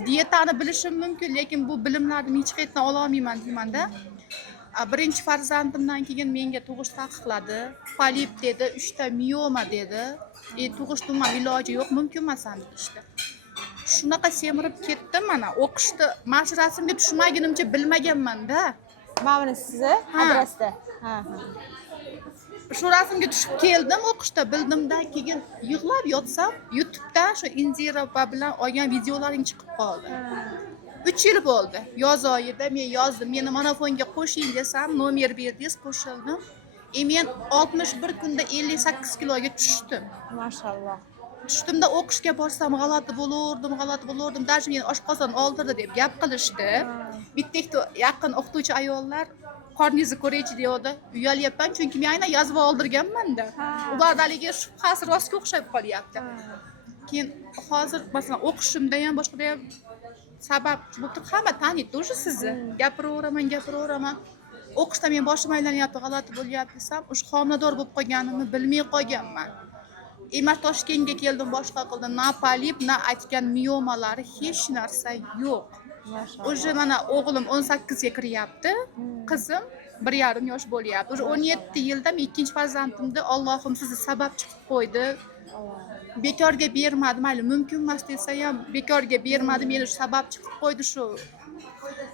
dietani bilishim mumkin, lekin bu bilimlarni men hech qayerdan ola olmayman deyman-da. Birinchi farzandimdan keyin menga tug'ish taqiqladi. Polip dedi, 3 ta mioma dedi. Tug'ishdim, iloji yo'q, mumkin emas dedi işte. Shunaqa semirib ketdim mana. O'qishda mana shu rasmga tushmagunimcha bilmaganman-da. Mana sizni adresda. Shu rasmga tushib keldim o'qishda, bildimda, keyin yig'lab yotsam, YouTube'da shu Indira opa bilan olgan videolaring chiqib qoldi. 3 yil bo'ldi. Yoz oyida men yozdim, meni marafonga qo'shing desam, nomer berdingiz, qo'shildim. Men 61 kunda 58 kiloga tushdim. Mashalloh. Tushdimda o'qishga borsam g'alati bo'lardim. Даже meni oshqozon oldirdi deb gap qilishdi. Bitta yaqin o'qituvchi ayollar qorningizni ko'raychi deydi. Uyalyapman, chunki men aynan yozib oldirganman-da. Ulardaligi shubhasi rostga o'xshab qolyapti. Keyin hozir masalan o'qishimda ham boshqada ham sabab bo'lib turib, hamma taniydi o'sha sizni. Gapiraveraman. O'qishda men boshim aylanyapti, g'alati bo'lyapti desam, o'sha homilador bo'lib qolganimni bilmay qolganman. Emas Toshkentga keldim, boshqa qildim. Na polip, na aytgan miomalari hech narsa yo'q. O'sha mana o'g'lim 18 ga kiryapti, qizim 1,5 yosh bo'lyapti. O'sha 17 yilda men ikkinchi farzandimni Allohim sizni sabab chiqib qo'ydi. Bekorga bermadi, mayli mumkin emas desa ham bekorga bermadi, meni sabab chiqib qo'ydi shu.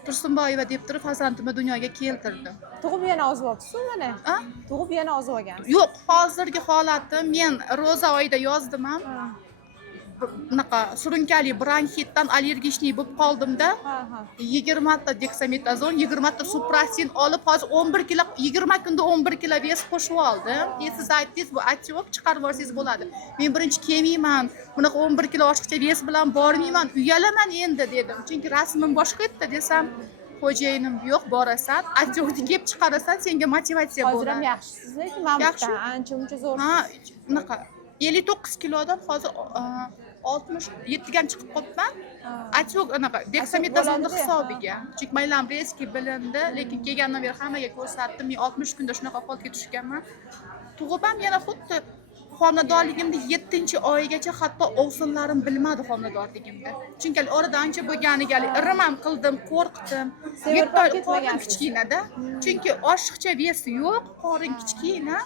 Tursunboyeva deb turib farzandimni dunyoga keltirdim. Tug'ib yana ozib olibsiz mana? Tug'ib yana ozib olgansiz. Yo'q, hozirgi holatim men ro'za oyida yozdim ham. Bunaqa surunkali bronxitdan allergishniy bo'lib qoldimda 20 ta deksametazon, 20 ta suprasin olib hozir 11 kilo, 20 kunda 11 kilo vес qo'shib oldim. Siz aytdingiz, bu aytib chiqarib olsangiz bo'ladi. Men birinchi kelmayman, bunaqa 11 kilo oshiqcha vес bilan bormayman, uyalaman endi dedim. Chunki rasmim boshqa edi desam, xo'jayinim yo'q, borasan, atyorni kelib chiqarasan, senga motivatsiya bo'ladi. Hozir ham yaxshisiz, lekin men ancha-muncha zo'r. Bunaqa 59 kilodan hozir 67 ga chiqib qolibman. Aytib anaqa deksametazonni hisobiga. Chunki maylam reski bilindi, lekin kelgandan beri hammaga ko'rsatdim. Men 60 kunda shunaqa holatga tushganman. Tug'ib ham yana xuddi homiladorligimda 7-oygacha hatto ovsinlarim bilmadi homiladorligimda. Chunki oradan ancha bo'lganiga irimam qildim, qo'rqdim. 7 oy qorin kichkinada. Chunki oshiqcha vesi yo'q, qorin kichkina.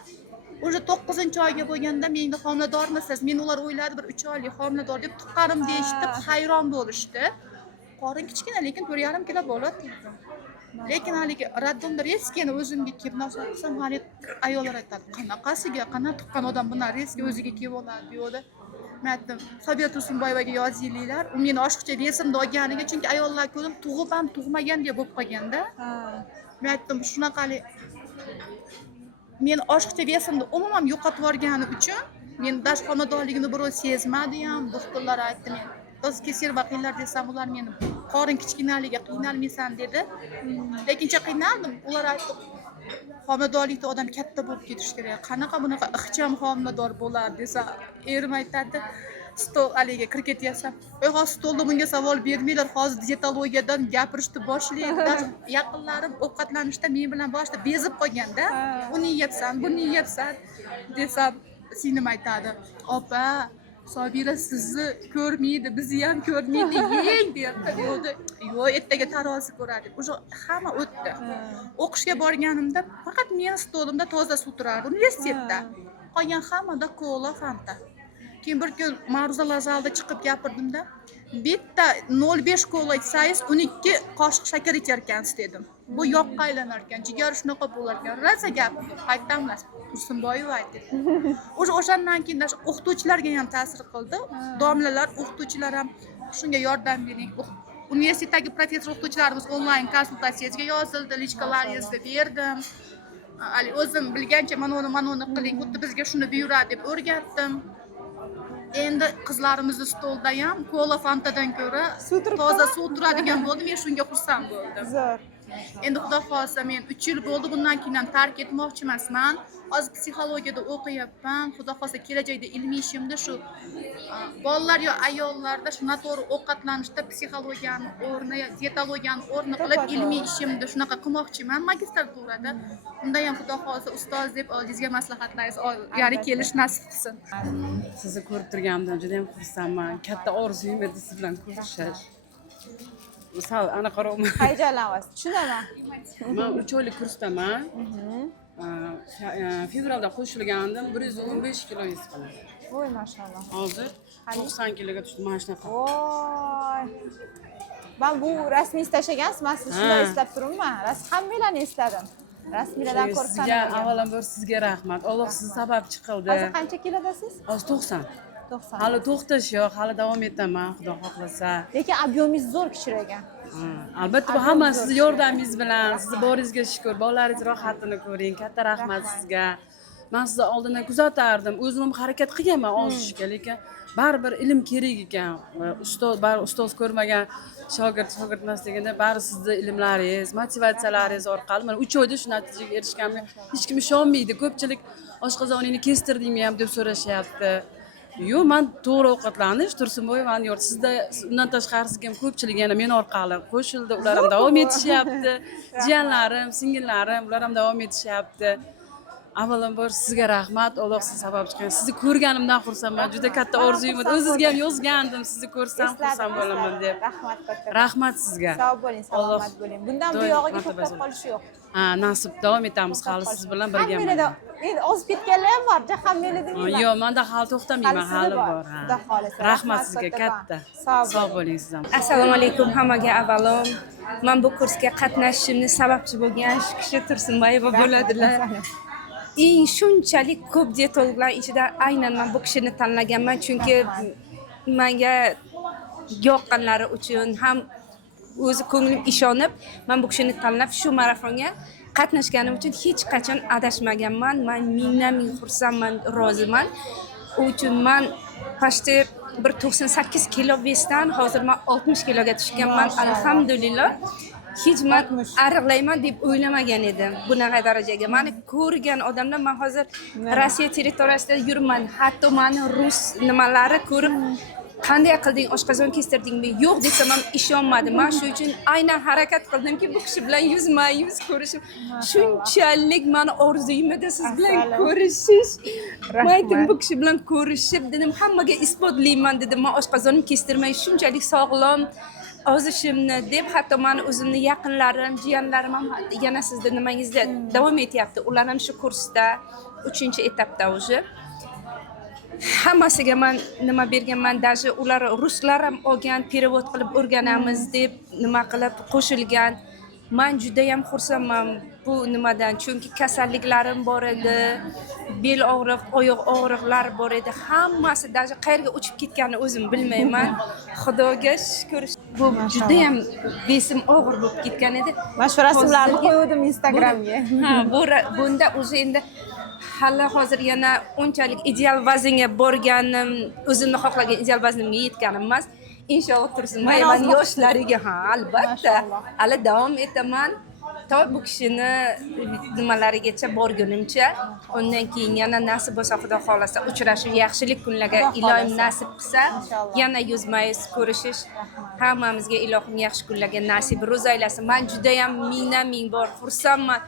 O'sha 9-oyga bo'lganda menga homiladormisiz? Men ular o'yladi bir 3 oylik homilador deb tuqqanim deyishdi, hayron bo'lishdi. Qorin kichkina, lekin 4,5 kilo bo'ladi. Lekin haligi raddonda reskeni o'zimga kelib nasib qilsam, hali ayollar aytadi, qanaqasiga, qanaqa tuqqan odam buni reski o'ziga kelib oladi deydi. Men aytdim, Sabira Tursunboyevaga yozinglar. U meni oshiqcha vesimni olganiga, chunki ayollar ko'rib tug'ib ham tug'magan deb bo'lib qolganda. Men aytdim, shunaqali men oshiqcha vesimni umuman yo'qotib yuborgani uchun men dash homiladorligimni birov sezmadi ham, doktorlar aytdi, men o'z kesir vaqillar desam, ular meni qorin kichkinaligiga qiynalmaysan dedi. Lekincha qiynaldim. Ular aytdi, homiladorlikda odam katta bo'lib ketish kerak. Qanaqa bunaqa ixcham homilador bo'ladi desa, erim aytadi, stol aliga kirib ketyapsam, hozir stolda bunga savol bermanglar, hozir dietologiyadan gapirishni boshlaydi. Yaqinlarim ovqatlanishda men bilan boshida bezib qolganda, uni yeyapsan, buni yeyapsan desam, singlim aytadi, opa, Sabira sizni ko'rmaydi, bizni ham ko'rmaydi, yeng deyapti. Yo'q, ertaga tarozi ko'radi. O'sha hamma o'tdi. O'qishga borganimda faqat men stolimda toza suv turardi universitetda. Qolgan hammada kola, fanta. Keyin bir kun ma'ruzalar zalida chiqib gapirdimda, bitta 0,5 kola ichsangiz 12 qoshiq shakar icharkansiz dedim. Bu yoqqa aylanar ekan, jigar shunaqa bo'lar ekan. Rosa gap, qaytamlas. Tursunboyeva aytdi. O'shandan keyin o'qituvchilarga ham ta'sir qildi. Domlalar, o'qituvchilar ham shunga yordam bering. Universitetdagi professor o'qituvchilarimiz onlayn konsultatsiyaga yozildi, lichkalaringizni berdim. O'zim bilgancha mana uni qiling, xuddi bizga shuni buyuradi deb o'rgatdim. Endi qizlarimizni stolda ham kola fantadan ko'ra toza suv turadigan bo'ldi. Men shunga xursand bo'ldim. Endi xudo xohlasa men 3 yil bo'ldi, bundan keyin ham tark etmoqchi emasman. Hozir psixologiyada o'qiyapman. Xudo xohlasa kelajakda ilmiy ishimda shu bolalar yo ayollarda shu noto'g'ri ovqatlanishda psixologiyani o'rni, dietologiyani o'rni qilib ilmiy ishimda shunaqa qilmoqchiman magistraturada. Unda ham xudo xohlasa ustoz deb oldingizga maslahatlaringiz, ya'ni kelish nasib qilsin. Sizni ko'rib turganimdan juda ham xursandman. Katta orzuyim edi siz bilan ko'rishish. Sal ana qarovman. Hayajonlanasiz, tushunaman. Men 3 oylik kursdaman. Fevralda qo'shilgandim, 115 kilo yesdim. Voy mashalloh. Hozir 90 kiloga tushdim, mana shunaqa. Voy. Ben bu rasmiy tashlagansiz, men sizni shunday eslab turibman. Hammalarni esladim. Rasmiylardan ko'rsam. Sizga avvalambor sizga rahmat. Alloh sizni sababchi qildi. Hozir qancha kilodasiz? Hozir 90. 90. Hali to'xtash yo'q, hali davom etaman, xudo xohlasa. Lekin obyemingiz zo'r kichiragan. Albatta bu hamma sizni yordamingiz bilan, sizni boringizga shukr. Bolalaringiz rohatini ko'ring. Katta rahmat sizga. Men sizni oldindan kuzatardim. O'zim harakat qilganman ozishga, lekin baribir ilm kerak ekan. Ustoz ko'rmagan shogird emasligida bari sizni ilmlaringiz, motivatsiyalaringiz orqali mana 3 oyda shu natijaga erishganimga hech kim ishonmaydi. Ko'pchilik oshqozoningni kestirdingmi ham deb so'rashyapti. Yo'q, men to'g'ri ovqatlanish, Tursunboyevan yo'q. Sizda undan tashqari sizga ham ko'pchilik yana men orqali qo'shildi. Ular ham davom etishyapti. Jiyanlarim, singillarim, ular ham davom etishyapti. Avvalambor sizga rahmat, Alloh sizni sababchi qilsin. Sizni ko'rganimdan xursandman. Juda katta orzuyim edi. O'zingizga ham yozgandim, sizni ko'rsam xursand bo'laman deb. Rahmat katta. Rahmat sizga. Sog' bo'ling, salomat bo'ling. Bundan buyog'iga to'xtab qolish yo'q. Ha, nasib davom etamiz hali siz bilan birgaman. Endi ozib ketganlar ham bor, jahameli demayman. Yo'q, menda hali to'xtamayman, hali bor. Xudo xohlasa. Rahmat sizga katta. Sog' bo'ling siz ham. Assalomu alaykum hammaga. Avvalom men bu kursga qatnashishimni sababchi bo'lgan shu kishi Tursunboyeva bo'ladilar. Shunchalik ko'p dietologlar ichida aynan men bu kishini tanlaganman, chunki menga yoqqanlari uchun ham o'zi ko'nglim ishonib, men bu kishini tanlab shu marafonga qatnashganim uchun hech qachon adashmaganman. Men mingdan ming xursandman, roziman. U uchun men pashti bir 98 kilo vesdan hozir men 60 kiloga tushganman. Alhamdulillah. Hech men ariqlayman deb o'ylamagan edim bunaqa darajaga. Meni ko'rgan odamlar, men hozir Rossiya territoriyasida yurman. Hatto meni rus nimalari ko'rib qanday qilding, oshqozon kestirdingmi? Yo'q desam ham ishonmadim. Men shu uchun aynan harakat qildimki, bu kishi bilan yuzma-yuz ko'rishib, shunchalik meni orzuyim edi siz bilan ko'rishish. Men aytdim, bu kishi bilan ko'rishib dedim, hammaga isbotlayman dedim. Men oshqozonim kestirmay shunchalik sog'lom ozishimni deb, hatto meni o'zimni yaqinlarim, jiyanlarim ham yana sizni nimangizda davom etyapti. Ular ham shu kursda 3-etapda уже. Hammasiga men nima berganman, даже ular ruslar ham olgan, perevod qilib o'rganamiz deb nima qilib qo'shilgan. Men juda ham xursandman bu nimadan, chunki kasalliklarim bor edi, bel og'riq, oyoq og'riqlar bor edi. Hammasi даже qayerga uchib ketganini o'zim bilmayman. Xudoga shukr. Bu juda ham besim og'ir bo'lib ketgan edi. Mana shu rasmlarni qo'ydim Instagramga. Ha, bunda o'zi endi hali hozir yana unchalik ideal vaznga borganim, o'zimni xohlagan ideal vaznimga yetganim emas. Inshaalloh Tursunboyevan yoshlariga albatta hali davom etaman. To bu kishini nimalarigacha borgunimcha, undan keyin yana nasib bo'lsa, Xudo xolasa uchrashish, yaxshilik kunlarga ilohim nasib qilsa, yana yuzma-yuz ko'rishish hammamizga ilohim yaxshi kunlarga nasib ro'z aylasin. Men juda ham mingdan ming bor xursandman.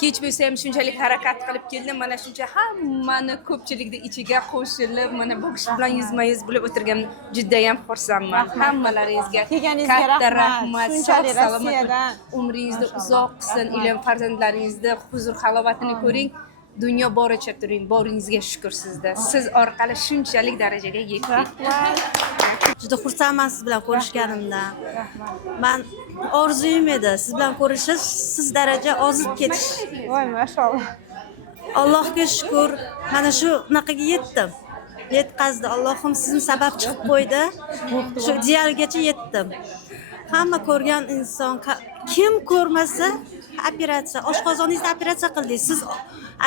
Kech bo'lsa ham shunchalik harakat qilib keldim. Mana shuncha hammani ko'pchilikning ichiga qo'shilib, mana bu kishi bilan yuzma-yuz bo'lib o'tirgan juda ham xursandman. Hammalaringizga katta rahmat. Shunchalik Rossiyadan umringizni uzoq qilsin, ilm farzandlaringizni huzur halovatini ko'ring. Dunyo boricha turing, boringizga shukr sizda. Siz orqali shunchalik darajaga yetdik. Juda xursandman siz bilan ko'rishganimdan. Men orzuyim edi siz bilan ko'rishish, siz daraja ozib ketish. Voy mashalloh. Allohga shukr, mana shu naqaga yetdim. Yetkazdi. Allohim sizni sababchi qilib qo'ydi. Shu idealgacha yetdim. Hamma ko'rgan inson, kim ko'rmasa operatsiya, oshqozoningizni operatsiya qildingiz. Siz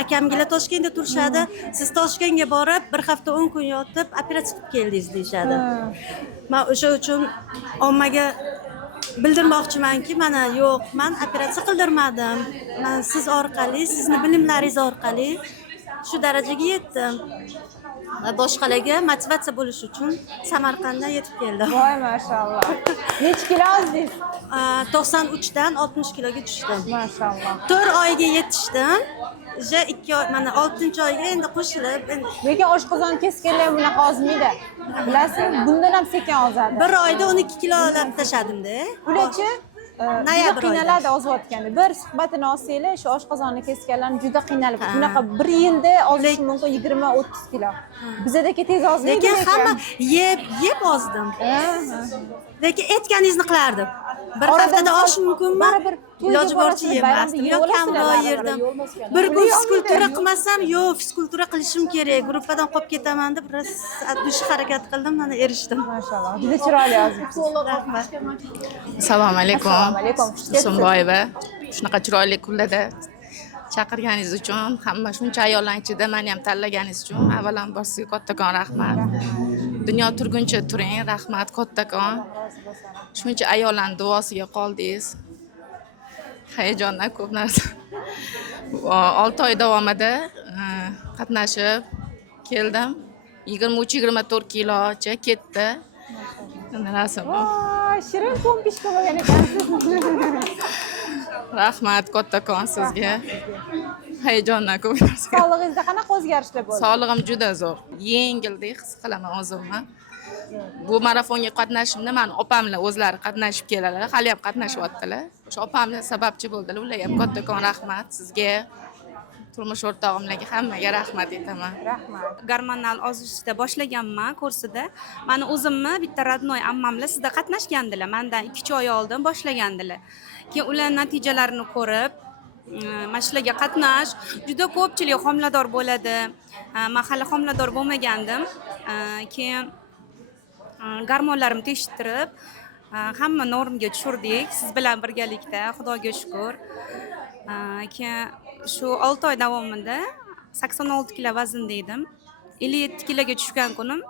akamglar Toshkentda turishadi. Siz Toshkentga borib, bir hafta 10 kun yotib, operatsiya qilib keldingiz deyshadi. Men o'sha uchun ommaga bildirmoqchimanki, mana yo'q, men operatsiya qildirmadim. Men siz orqali, sizni bilimlaringiz orqali shu darajaga yetdim. Va boshqalarga motivatsiya bo'lish uchun Samarqanddan yetib keldim. Voy mashalloh. Necha kilo ozdingiz? 93 dan 60 kiloga tushdim. Mashalloh. 4 oyga yetishdim. Ja 2 oy, mana 6-oyga endi qo'shilib. Lekin oshqozon kesganlar bunaqa ozmaydi. Bilasizmi? Bundan ham sekin ozadi. 1 oyda 12 kilolab tashladim-da. Ularchi noyabr oyida qiynaladi ozayotganda. Bir suhbatini olsanglar, shu oshqozonni kesganlarni juda qiynalib. Bunaqa 1 yilda ozish mumkin 20-30 kilo. Bizadagi tez ozmaydi. Lekin hamma yeb ozdim. Lekin aytganingizni qilardim. Bir haftada osh mumkinmi? Baribir iloji boricha yemasdim. Yo kamroq yerdim. Bir kun fizkultura qilmasam, yo fizkultura qilishim kerak. Gruppadan qolib ketaman deb biroz dush harakat qildim, mana erishdim. Mashalloh. Juda chiroyli yozibsiz. Rahmat. Assalomu alaykum. Assalomu alaykum. Usmonboyeva. Shunaqa chiroyli kunlarda chaqirganingiz uchun, hamma shuncha ayollar ichida meni ham tanlaganingiz uchun avvalambor sizga kattakon rahmat. Dunyo turguncha turing, rahmat kattakon. Shuncha ayollarning duosiga qoldingiz. Hayajondan ko'p narsa. 6 oy davomida qatnashib keldim. 23-24 kilocha ketdi. Narsa bor. Shirin pompishka bo'lgan ekansiz. Rahmat kattakon sizga. Hayajondan ko'p narsa. Sog'lig'ingizda qanaqa o'zgarishlar bo'ldi? Sog'lig'im juda zo'r. Yengildek his qilaman o'zimni. Bu marafonga qatnashimda meni opamlar o'zlari qatnashib keladilar, hali ham qatnashyaptilar. O'sha opamlar sababchi bo'ldilar. Ularga ham kattakon rahmat sizga. Turmush o'rtog'imlarga hammaga rahmat aytaman. Rahmat. Gormonal ozishda boshlaganman kursida. Meni o'zimni bitta radnoy ammamlar sizda qatnashgandilar. Mendan 2 oy oldin boshlagandilar. Keyin ular natijalarini ko'rib, mana shularga qatnash, juda ko'pchilik homilador bo'ladi. Men hali homilador bo'lmagandim. Keyin gormonlarimni tekshirib, hamma normga tushirdik. Siz bilan birgalikda, Xudoga shukr. Keyin shu 6 oy davomida 86 kilo vazn edim. 57 kiloga tushgan kunim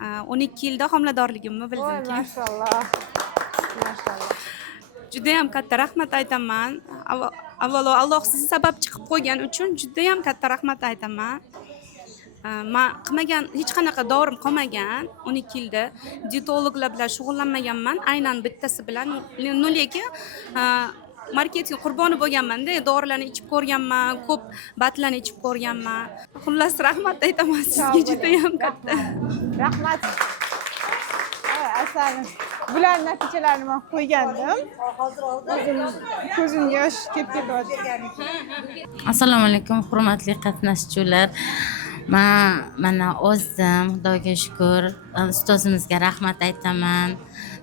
12 yilda homiladorligimni bildim. Mashalloh. Mashalloh. Juda ham katta rahmat aytaman. Avvalo Alloh sizni sabab chiqib qo'ygan uchun juda ham katta rahmat aytaman. Men qilmagan hech qanaqa dorim qolmagan 12 yilda dietologlar bilan shug'ullanmaganman. Aynan bittasi bilan lekin marketing qurboni bo'lganman-da, dorilarni ichib ko'rganman, ko'p batlarni ichib ko'rganman. Xullas rahmat aytaman sizga juda ham katta. Rahmat. Asalim. Bular natijalarini men qo'ygandim. Ko'zimga yosh kelib ketyapti. Assalomu alaykum, hurmatli qatnashchilar. Mana o'zim, Xudoga shukr, ustozimizga rahmat aytaman.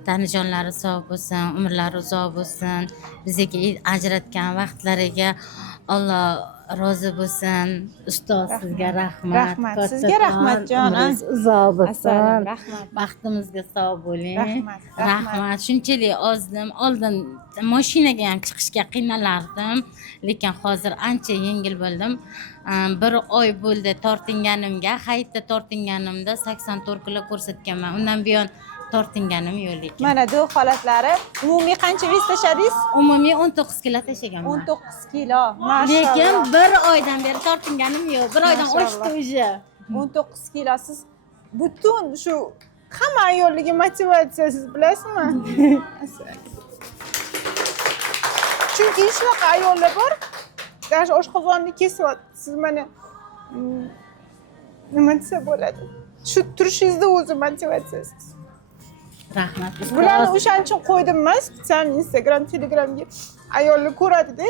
Tanijonlari sog' bo'lsin, umrlari uzoq bo'lsin. Bizga ajratgan vaqtlariga Alloh rozi bo'lsin. Ustoz sizga rahmat. Rahmat. Sizga rahmat jonim. Uzoq bo'lsin. Rahmat. Baxtimizga sog' bo'ling. Rahmat. Rahmat. Shunchalik ozdim. Oldin mashinaga ham chiqishga qiynalardim, lekin hozir ancha yengil bo'ldim. 1 oy bo'ldi tortinganimga, hayitda tortinganimda 84 kilo ko'rsatganman. Undan buyon tortinganim yo'q lekin. Mana bu holatlari. Umumiy qancha vez tashladingiz? Umumiy 19 kilo tashlaganman. 19 kilo. Mashalloh. Lekin 1 oydan beri tortinganim yo'q. 1 oydan oshdi o'zi. 19 kilo. Siz butun shu hamma ayollarga motivatsiyasiz, bilasizmi? Chunki shunaqa ayollar bor, dash oshqozonni kesyapti. Siz mana nima desa bo'ladi? Shu turishingizda o'zi motivatsiyasiz. Rahmat. Bularni o'shaning uchun qo'ydim emas, sen Instagram, Telegramga ayollar ko'radi-da.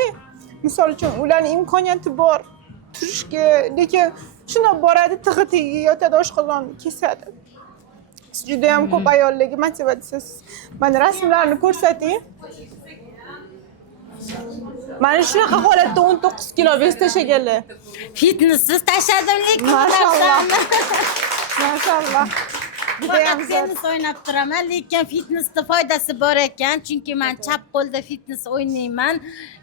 Misol uchun ularning imkoniyati bor turishga, lekin shuna boradi, tig'i yotadi, oshqozonni kesadi. Siz juda ham ko'p ayollarga motivatsiyasiz. Mana rasmlarni ko'rsating. Mana shunaqa holatda 19 kilo vez tashlaganlar. Fitnesssiz tashladim lekin. Mashalloh. Mashalloh. Judayam faqat zo'r. tennis o'ynab turaman, lekin fitnesda foydasi bor ekan, chunki men chap qo'lda fitnes o'ynayman,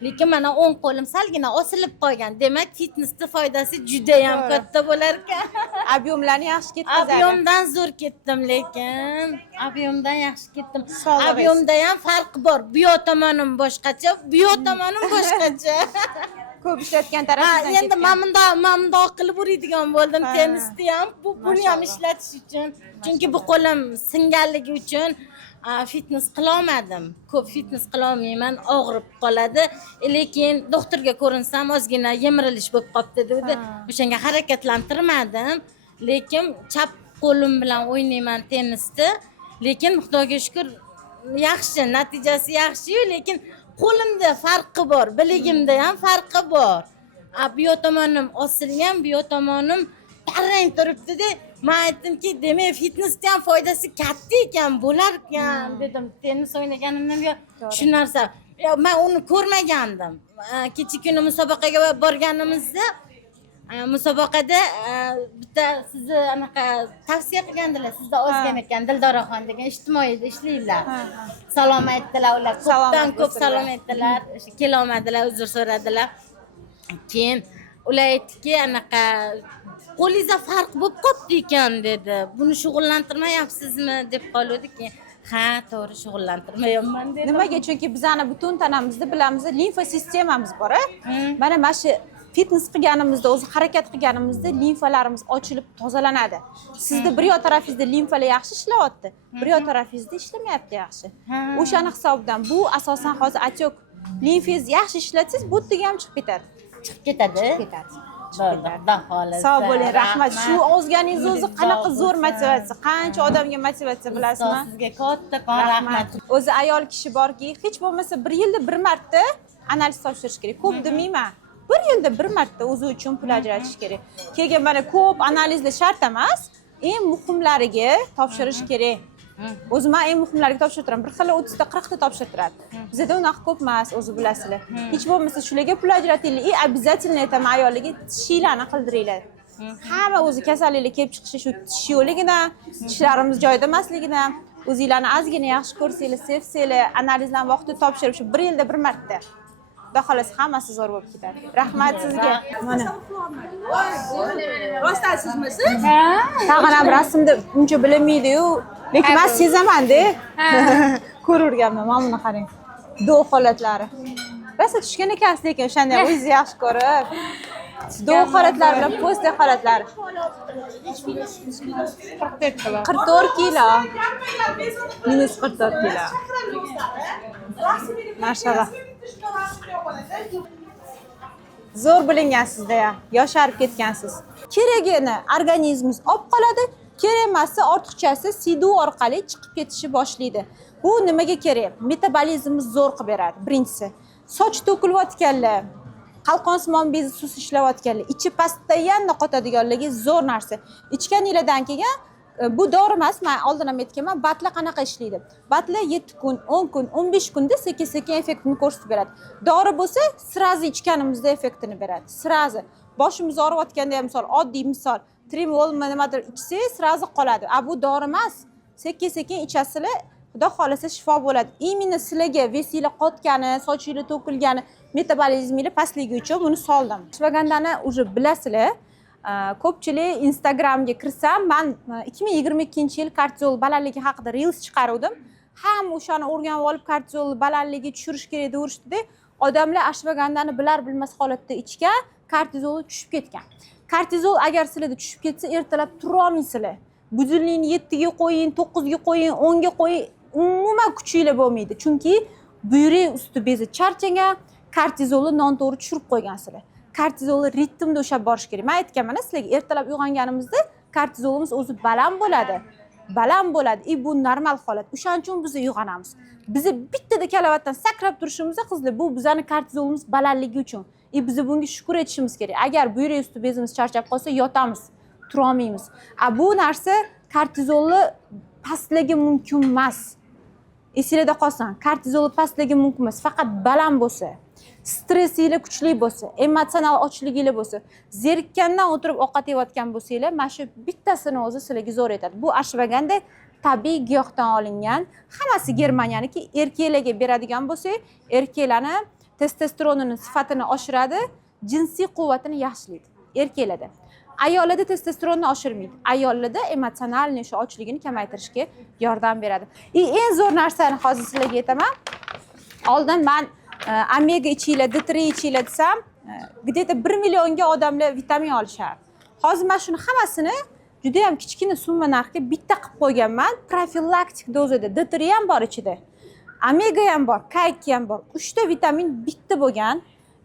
lekin mana o'ng qo'lim salgina osilib qolgan. Demak, fitnesda foydasi juda ham katta bo'lar ekan. Obyomlarni yaxshi ketkazadi. Obyomdan zo'r ketdim, lekin obyomdan yaxshi ketdim. Sog'lig'ingiz. Obyomda ham farq bor. Bu yoq tomonim boshqacha, bu yoq tomonim boshqacha. Ko'p ishlatgan Ha, tarafingizdan endi mana bundoq qilib uradigan bo'ldim tennisni ham, buni ham ishlatish uchun. Chunki bu qo'lim singanligi uchun fitnes qila olmadim. Ko'p fitnes qila olmayman, og'rib qoladi. Lekin doktorga ko'rinsam ozgina yemirilish bo'lib qolibdi dedi. O'shanga harakatlantirmadim. Lekin chap qo'lim bilan o'ynayman tennisni. Lekin Xudoga shukr yaxshi, natijasi yaxshi-yu, lekin qo'limda farqi bor, biligimda ham farqi bor. Bu yoq tomonim osilgan, bu yoq tomonim tarang turibdi-da. Men aytdimki, demak, fitnesda ham foydasi katta ekan, bo'lar ekan dedim. Tennis o'ynaganimdan buyon shu narsa. Men uni ko'rmagandim. Kecha kuni musobaqaga borganimizda musobaqada bitta sizni anaqa tavsiya qilgandilar. Sizda ozgan ekan Dildoraxon degan ijtimoiyda ishlaydilar. Salom aytdilar ular. Ko'pdan ko'p salom aytdilar. Kela olmadilar, uzr so'radilar. Keyin ular aytdiki, anaqa qo'lingizda farq bo'lib qolibdi ekan dedi. Buni shug'ullantirmayapsizmi deb qoluvdik. Ha, to'g'ri shug'ullantirmayapman dedim. Nimaga? Chunki bizani butun tanamizda bilamiz, limfa sistemamiz bor. Mana shu fitnes qilganimizda, o'zi harakat qilganimizda limfalarimiz ochilib tozalanadi. Sizda bir yoq tarafingizda limfalar yaxshi ishlayapti, bir yoq tarafingizda ishlamayapti yaxshi. O'shani hisobidan bu asosan hozir atyok limfangizni yaxshi ishlatsangiz, bu yerga ham chiqib ketadi. Chiqib ketadi. Xudo xohlasa. Sog' bo'ling, rahmat. Shu ozganingiz o'zi qanaqa zo'r motivatsiya, qancha odamga motivatsiya bilasizmi? Sizga kattakon rahmat. O'zi ayol kishi borki, hech bo'lmasa 1 yilda 1 marta analiz topshirish kerak. Ko'p demayman. 1 yilda 1 marta o'zi uchun pul ajratish kerak. Keyin mana ko'p analizlar shart emas, eng muhimlariga topshirish kerak. O'zi men eng muhimlariga topshirib turaman. Bir xil 30 ta 40 ta topshirtiradi. Bizda unaqa ko'p emas, o'zi bilasizlar. Hech bo'lmasa shularga pul ajratinglar. Обязательно aytaman ayollarga tishinglarni qildiringlar. Hamma o'zi kasalliklar kelib chiqishi shu tish yo'ligidan, tishlarimiz joyida emasligidan. O'zinglarni ozgina yaxshi ko'rsanglar, sevsanglar, analizlarni vaqtida topshirib shu 1 yilda 1 marta. Xudo xolasa hammasi zo'r bo'lib ketadi. Rahmat sizga. Mana. Rostasizmi siz? Tag'in ham rasmda uncha bilinmaydi-yu, lekin men sezaman-da. Ko'rurganman, mana buni qarang. Do holatlari. Rosa tushgan ekansiz, lekin o'shanda o'zingiz yaxshi ko'rib. Do holatlari bilan post holatlari. 44 kilo. Minus 44 kilo. Mashallah. Zo'r bilingansizda ham, yosharib ketgansiz. Keragini organizmingiz olib qoladi, kerak emassa ortiqchasi sidu orqali chiqib ketishni boshlaydi. Bu nimaga kerak? Metabolizmimiz zo'r qilib beradi. Birinchisi, soch to'kilayotganlar, qalqonsimon bezi sus ishlayotganlar, ichi pastda yana qotadiganligi zo'r narsa. Ichganinglardan keyin bu dori emas, men oldin ham aytganman, batla qanaqa ishlaydi? Batla 7 kun, 10 kun, 15 kunda sekin-sekin effektini ko'rsatib beradi. Dori bo'lsa, sirazi ichganimizda effektini beradi. Sirazi. Boshimiz og'riyotganda ham misol, oddiy misol, Trimol nimadir ichsangiz sirazi qoladi. Bu dori emas. Sekin-sekin ichasizlar, Xudo xolasa shifo bo'ladi. Imенно sizlarga vesila qotgani, sochinglar to'kilgani, metabolizminglar pastligi uchun buni soldim. Ishvagandani уже bilasizlar. Ko'pchilik Instagramga kirsam, men 2022-yil kortizol balandligi haqida reels chiqaruvdim. Ham o'shani o'rganib olib kortizol balandligi tushirish kerak deyorishdi-da. Odamlar ashvagandani bilar bilmas holatda ichgan, kortizoli tushib ketgan. Kortizol agar sizlarda tushib ketsa, ertalab tura olmaysizlar. Budilnikni 7 ga qo'ying, 9 ga qo'ying, 10 ga qo'ying, umuman kuchinglar bo'lmaydi. Chunki buyrak usti bezi charchagan, kortizolni noto'g'ri tushirib qo'ygansizlar. Kortizolni ritmda o'shab borish kerak. Men aytganman, sizlarga ertalab uyg'onganimizda kortizolimiz o'zi baland bo'ladi. Baland bo'ladi. Bu normal holat. O'shaning uchun biz uyg'onamiz. Biz bittada kalavatdan sakrab turishimiz qizlar, bu bizani kortizolimiz balandligi uchun. Biz bunga shukr etishimiz kerak. Agar buyrak usti bezimiz charchab qolsa, yotamiz, tura olmaymiz. Bu narsa kortizolni pastligi mumkin emas. Esingizda qolsin, kortizolni pastligi mumkin emas, faqat baland bo'lsa. stressingiz kuchli bo'lsa, emotsional ochligingiz bo'lsa, zerikkandan o'tirib ovqat yeyotgan bo'lsanglar, mana shu bittasini o'zi sizlarga zo'r etadi. Bu ashvaganda tabiiy giyohdan olingan, hammasi Germaniyaniki. Erkaklarga beradigan bo'lsak, erkaklarni testosteronining sifatini oshiradi, jinsiy quvvatini yaxshilaydi erkaklarda. Ayollarda testosteronni oshirmaydi. Ayollarda emotsional shu ochligini kamaytirishga yordam beradi. Eng zo'r narsani hozir sizlarga aytaman. Oldin men omega ichinglar, D3 ichinglar desam, где-то 1 millionga odamlar vitamin olishar. Hozir men shuni hammasini juda ham kichkina summa narxga bitta qilib qo'yganman. Profilaktik dozada D3 ham bor ichida. Omega ham bor, K2 ham bor. 3 ta vitamin bitta bo'lgan.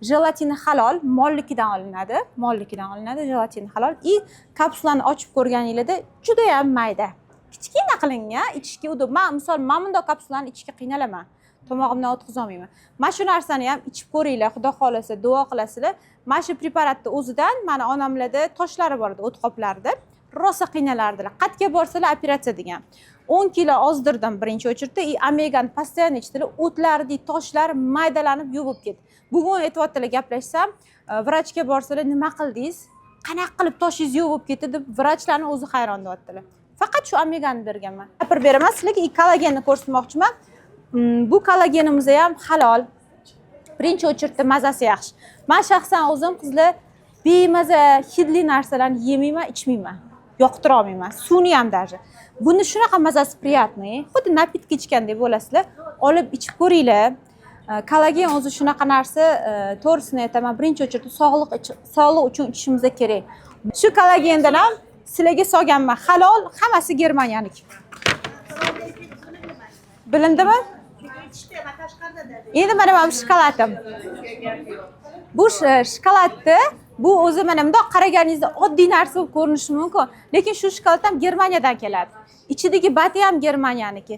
Jelatini halol, mollikidan olinadi. Mollikidan olinadi, jelatini halol. Kapsulani ochib ko'rganingizda juda ham mayda. Kichkina qilingan, ichishga udib. Men misol mana bunday kapsulani ichishga qiynalaman. Tomog'imdan o'tkaza olmayman. Mana shu narsani ham ichib ko'ringlar, Xudo xolasa, duo qilasizlar. Mana shu preparatni o'zidan mana onamlarda toshlari bor edi, o't qoplarida. Rosa qiynalardilar. Qatga borsalar operatsiya degan. 10 kilo ozdirdim birinchi o'chirda. Omegani постоянно ichdilar. O'tlardek toshlar maydalanib yuvib ketdi. Bugun aytayotdilar, gaplashsam, vrachga borsalar, nima qildingiz? Qanaqa qilib toshingiz yuvib ketdi deb vrachlarni o'zi hayron bo'lyaptilar. Faqat shu omegani berganman. Gapirib beraman sizlarga, kollagenni ko'rsatmoqchiman. Bu kollagenimiz ham halol. Birinchi o'chirda mazasi yaxshi. Men shaxsan o'zim qizlar bemaza hidli narsalarni yemayman, ichmayman. Yoqtira olmayman. Suvni ham даже. Buni shunaqa mazasi приятный. Xuddi napitka ichgandek bo'lasizlar. Olib ichib ko'ringlar. Kollagen o'zi shunaqa narsa, to'g'risini aytaman, birinchi o'chirda sog'liq uchun ichishimiz kerak. Shu kollagendan ham sizlarga solganman. Halol, hammasi Germaniyaniki. Bilindimi? Endi mana bu shokoladim. Bu shokoladni, bu o'zi mana bundoq qaraganingizda oddiy narsa bo'lib ko'rinishi mumkin, lekin shu shokolad ham Germaniyadan keladi. Ichidagi bati ham Germaniyaniki.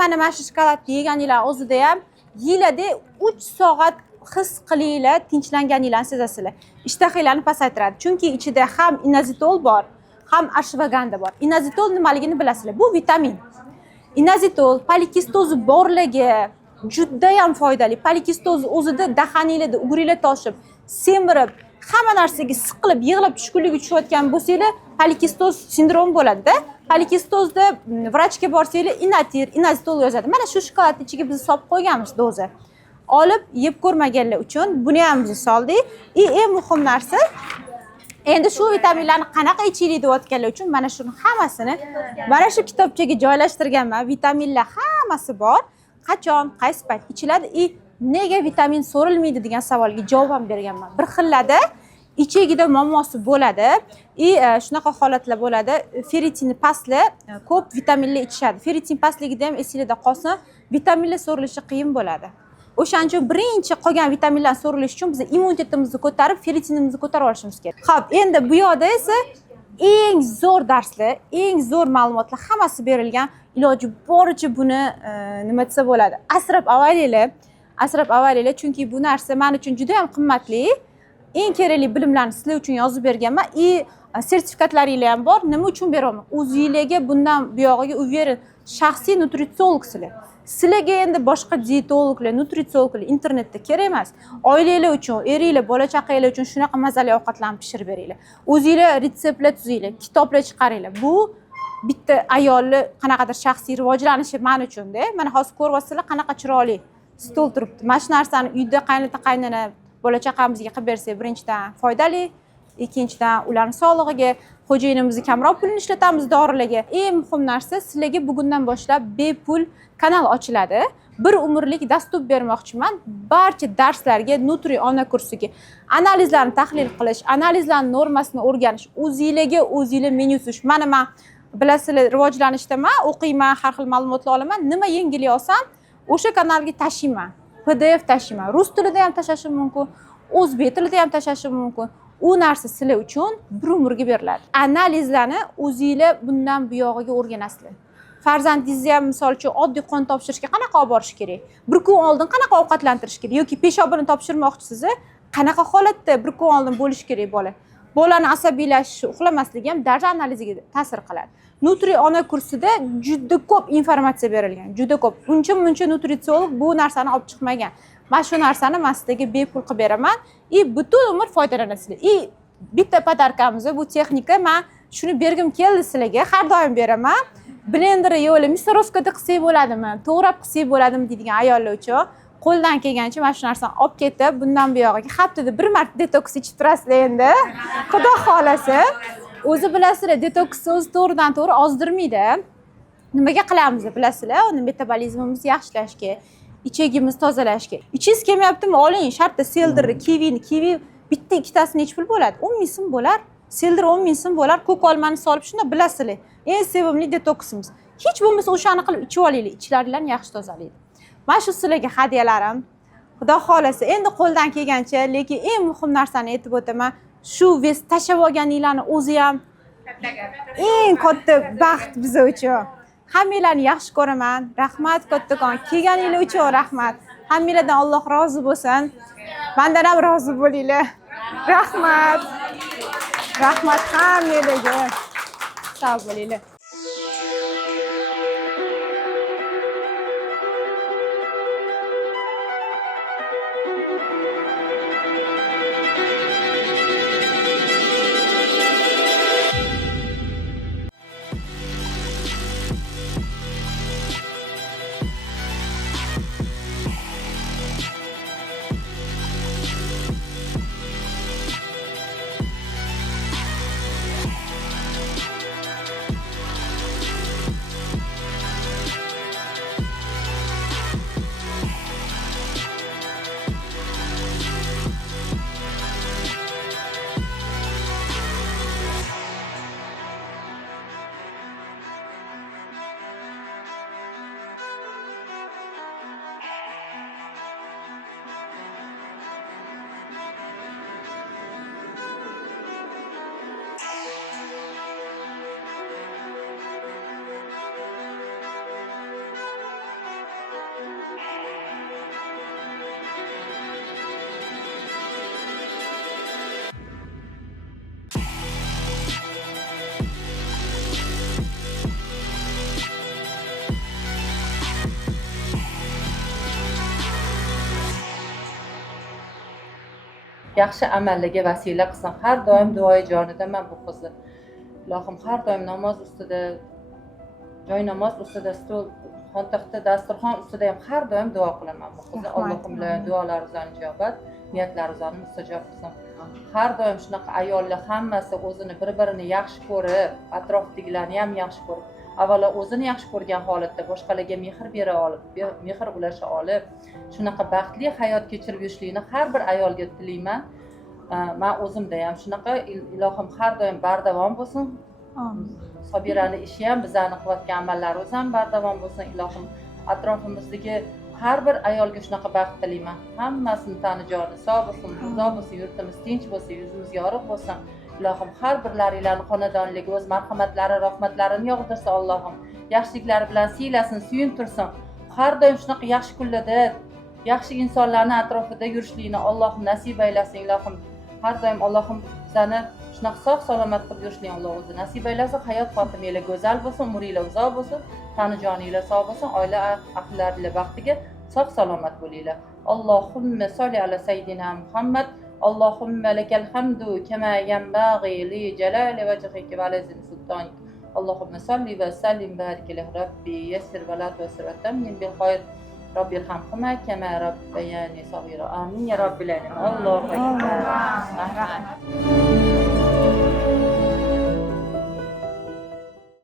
Mana shu shokoladni yeganinglar o'zida ham yilada 3 soat his qilinglar, tinchlanganinglarni sezasizlar. Ishtahalarni pasaytiradi. Chunki ichida ham inazitol bor, ham ashvaganda bor. Inazitol nimaligini bilasizlar. Bu vitamin. Inazitol polikistozi borlarga juda ham foydali. Polikistoz o'zida dahaninglarda ugringlar toshib, semirib, hamma narsaga siqilib, yig'ilib tushkunlikka tushayotgan bo'lsanglar, polikistoz sindromi bo'ladi-da. Polikistozda vrachga borsanglar, inatir, inazitol yozadi. Mana shu shokoladni ichiga biz solib qo'yganmiz doza. Olib yeb ko'rmaganlar uchun buni ham biz soldik. Eng muhim narsa, endi shu vitaminlarni qanaqa ichaylik deyotganlar uchun mana shuni hammasini mana shu kitobchaga joylashtirganman. Vitaminlar hammasi bor. Qachon, qaysi payt ichiladi? Nega vitamin so'rilmaydi degan savolga javob ham berganman. Bir xillada ichagida muammosi bo'ladi. Shunaqa holatlar bo'ladi. Ferritini pastlar, ko'p vitaminlar ichishadi. Ferritin pastligida ham esingizda qolsin, vitaminlar so'rilishi qiyin bo'ladi. O'shaning uchun birinchi qolgan vitaminlar so'rilishi uchun biz immunitetimizni ko'tarib, ferritinimizni ko'tarib olishimiz kerak. Xo'p, endi bu yoqda esa eng zo'r darslar, eng zo'r ma'lumotlar hammasi berilgan. Iloji boricha buni nima desa bo'ladi? Asrab avvalinglar, chunki bu narsa men uchun juda ham qimmatli. Eng kerakli bilimlarni sizlar uchun yozib berganman. Sertifikatlaringiz ham bor. Nima uchun beraman? O'zingizlarga bundan buyog'iga uverin, shaxsiy nutritsiolog sizlar. Sizlarga endi boshqa dietologlar, nutritsiologlar internetda kerak emas. Oilanglar uchun, eringlar, bola chaqanglar uchun shunaqa mazali ovqatlarni pishirib beringlar. O'zingizlar retseptlar tuzinglar, kitoblar chiqaringlar. Bu bitta ayolni qanaqadir shaxsiy rivojlanishi men uchun-da. Mana hozir ko'ryapsizlar qanaqa chiroyli stol turibdi. Mana shu narsani uyda qaynota-qaynona bola chaqamizga qilib bersak, birinchidan foydali, ikkinchidan ularning sog'lig'iga, xo'jayinimizni kamroq pulini ishlatamiz dorilarga. Eng muhim narsa, sizlarga bugundan boshlab bepul kanal ochiladi. Bir umrlik dastur bermoqchiman. Barcha darslarga Nutri ona kursiga analizlarni tahlil qilish, analizlarning normasini o'rganish, o'zingizlarga o'zingizlar menyu tuzish. Mana men bilasizlar, rivojlanishdaman, o'qiyman, har xil ma'lumotlar olaman. Nima yengil olsam, o'sha kanalga tashiyman. PDF tashiyman. Rus tilida ham tashashim mumkin, o'zbek tilida ham tashashim mumkin. U narsa sizlar uchun bir umrga beriladi. Analizlarni o'zingizlar bundan buyog'iga o'rganasizlar. Farzandingizni ham misol uchun oddiy qon topshirishga qanaqa olib borish kerak? Bir kun oldin qanaqa ovqatlantirish kerak yoki peshobini topshirmoqchisiz, qanaqa holatda bir kun oldin bo'lish kerak bola? Bolani asabiylashishi, uxlamasligi ham darza analiziga ta'sir qiladi. Nutri ona kursida juda ko'p informatsiya berilgan, juda ko'p. Uncha-muncha nutritsiolog bu narsani olib chiqmagan. mana shu narsani man sizlarga bepul qilib beraman butun umr foydalanasizlar bitta podarkamiz bu texnika man shuni bergim keldi sizlarga har doim beraman blender yo'li mistorovkada qilsak bo'ladimi to'g'rab qilsak bo'ladimi deydigan ayollar uchun qo'ldan kelgancha mana shu narsani olib ketib bundan buyog'iga haftada bir marta detoks ichib turasizlar endi xudo xohlasa o'zi bilasizlar detoksni o'zi to'g'ridan to'g'ri ozdirmaydi nimaga qilamiz bilasizlar uni metabolizmimizni yaxshilashga ichagimizni tozalashga ichingiz kelmayaptimi oling shartta seldirni kivi bitta ikkitasini nech pul bo'ladi 10 ming so'm bo'lar seldir 10 ming so'm bo'lar ko'k olmani solib shunda bilasizlar eng sevimli detoksimiz hech bo'lmasa o'shani qilib ichib olinglar ichlaringlarni yaxshi tozalaydi mana shu sizlarga hadyalarim xudo xohlasa endi qo'ldan kelgancha lekin eng muhim narsani aytib o'taman shu vez tashlab olganinglarni o'zi ham eng katta baxt biz uchun hammanglarni yaxshi ko'raman rahmat kattakon kelganinglar uchun rahmat hammanglardan Alloh rozi bo'lsin mendan ham rozi bo'linglar rahmat hammanglarga sog' bo'linglar yaxshi amallarga vasila qilsin har doim duoyi jonidaman bu qizni ilohim har doim namoz ustida joy namoz ustida stol xontaxta dasturxon ustida ham har doim duo qilaman bu qizni allohim duolaringizdan ijobat niyatlaringizni mustajob qilsin har doim shunaqa ayollar hammasi o'zini bir birini yaxshi ko'rib atrofdagilarni ham yaxshi ko'rib avvalo o'zini yaxshi ko'rgan holatda boshqalarga mehr bera olib mehr ulasha olib shunaqa baxtli hayot kechirib yurishlikni har bir ayolga tilayman man o'zimda ham shunaqa ilohim har doim bardavom bo'lsin Sobirani ishi ham bizlarni qilayotgan amallarimiz ham bardavom bo'lsin ilohim atrofimizdagi har bir ayolga shunaqa baxt tilayman hammasini tani joni sog' bo'lsin uzoq bo'lsin yurtimiz tinch bo'lsin yuzimiz yorug' bo'lsin ilohim har birlaringlarni xonadonligi o'z marhamatlari rahmatlarini yog'dirsin allohim yaxshiliklari bilan siylasin suyuntirsin har doim shunaqa yaxshi kunlarda yaxshi insonlarni atrofida yurishlikni alloh nasib aylasin ilohim har doim allohim bizani shunaqa sog' salomat qilib yurishlikni alloh o'zi nasib aylasin hayot xotimanglar go'zal bo'lsin umringlar uzoq bo'lsin tani joninglar sog' bo'lsin oila ahllaringlar baxtiga sog' salomat bo'linglar allohumma solli ala sayyidina muhammad اللهم لك الحمد كما ينبغي لجلال وجهك وعظيم سلطانك اللهم صل وسلم وبارك على ربي يسر ولا تعسر وتمم بالخير ربي ارحمهما كما ربياني صغيرا آمين يا رب العالمين الله أكبر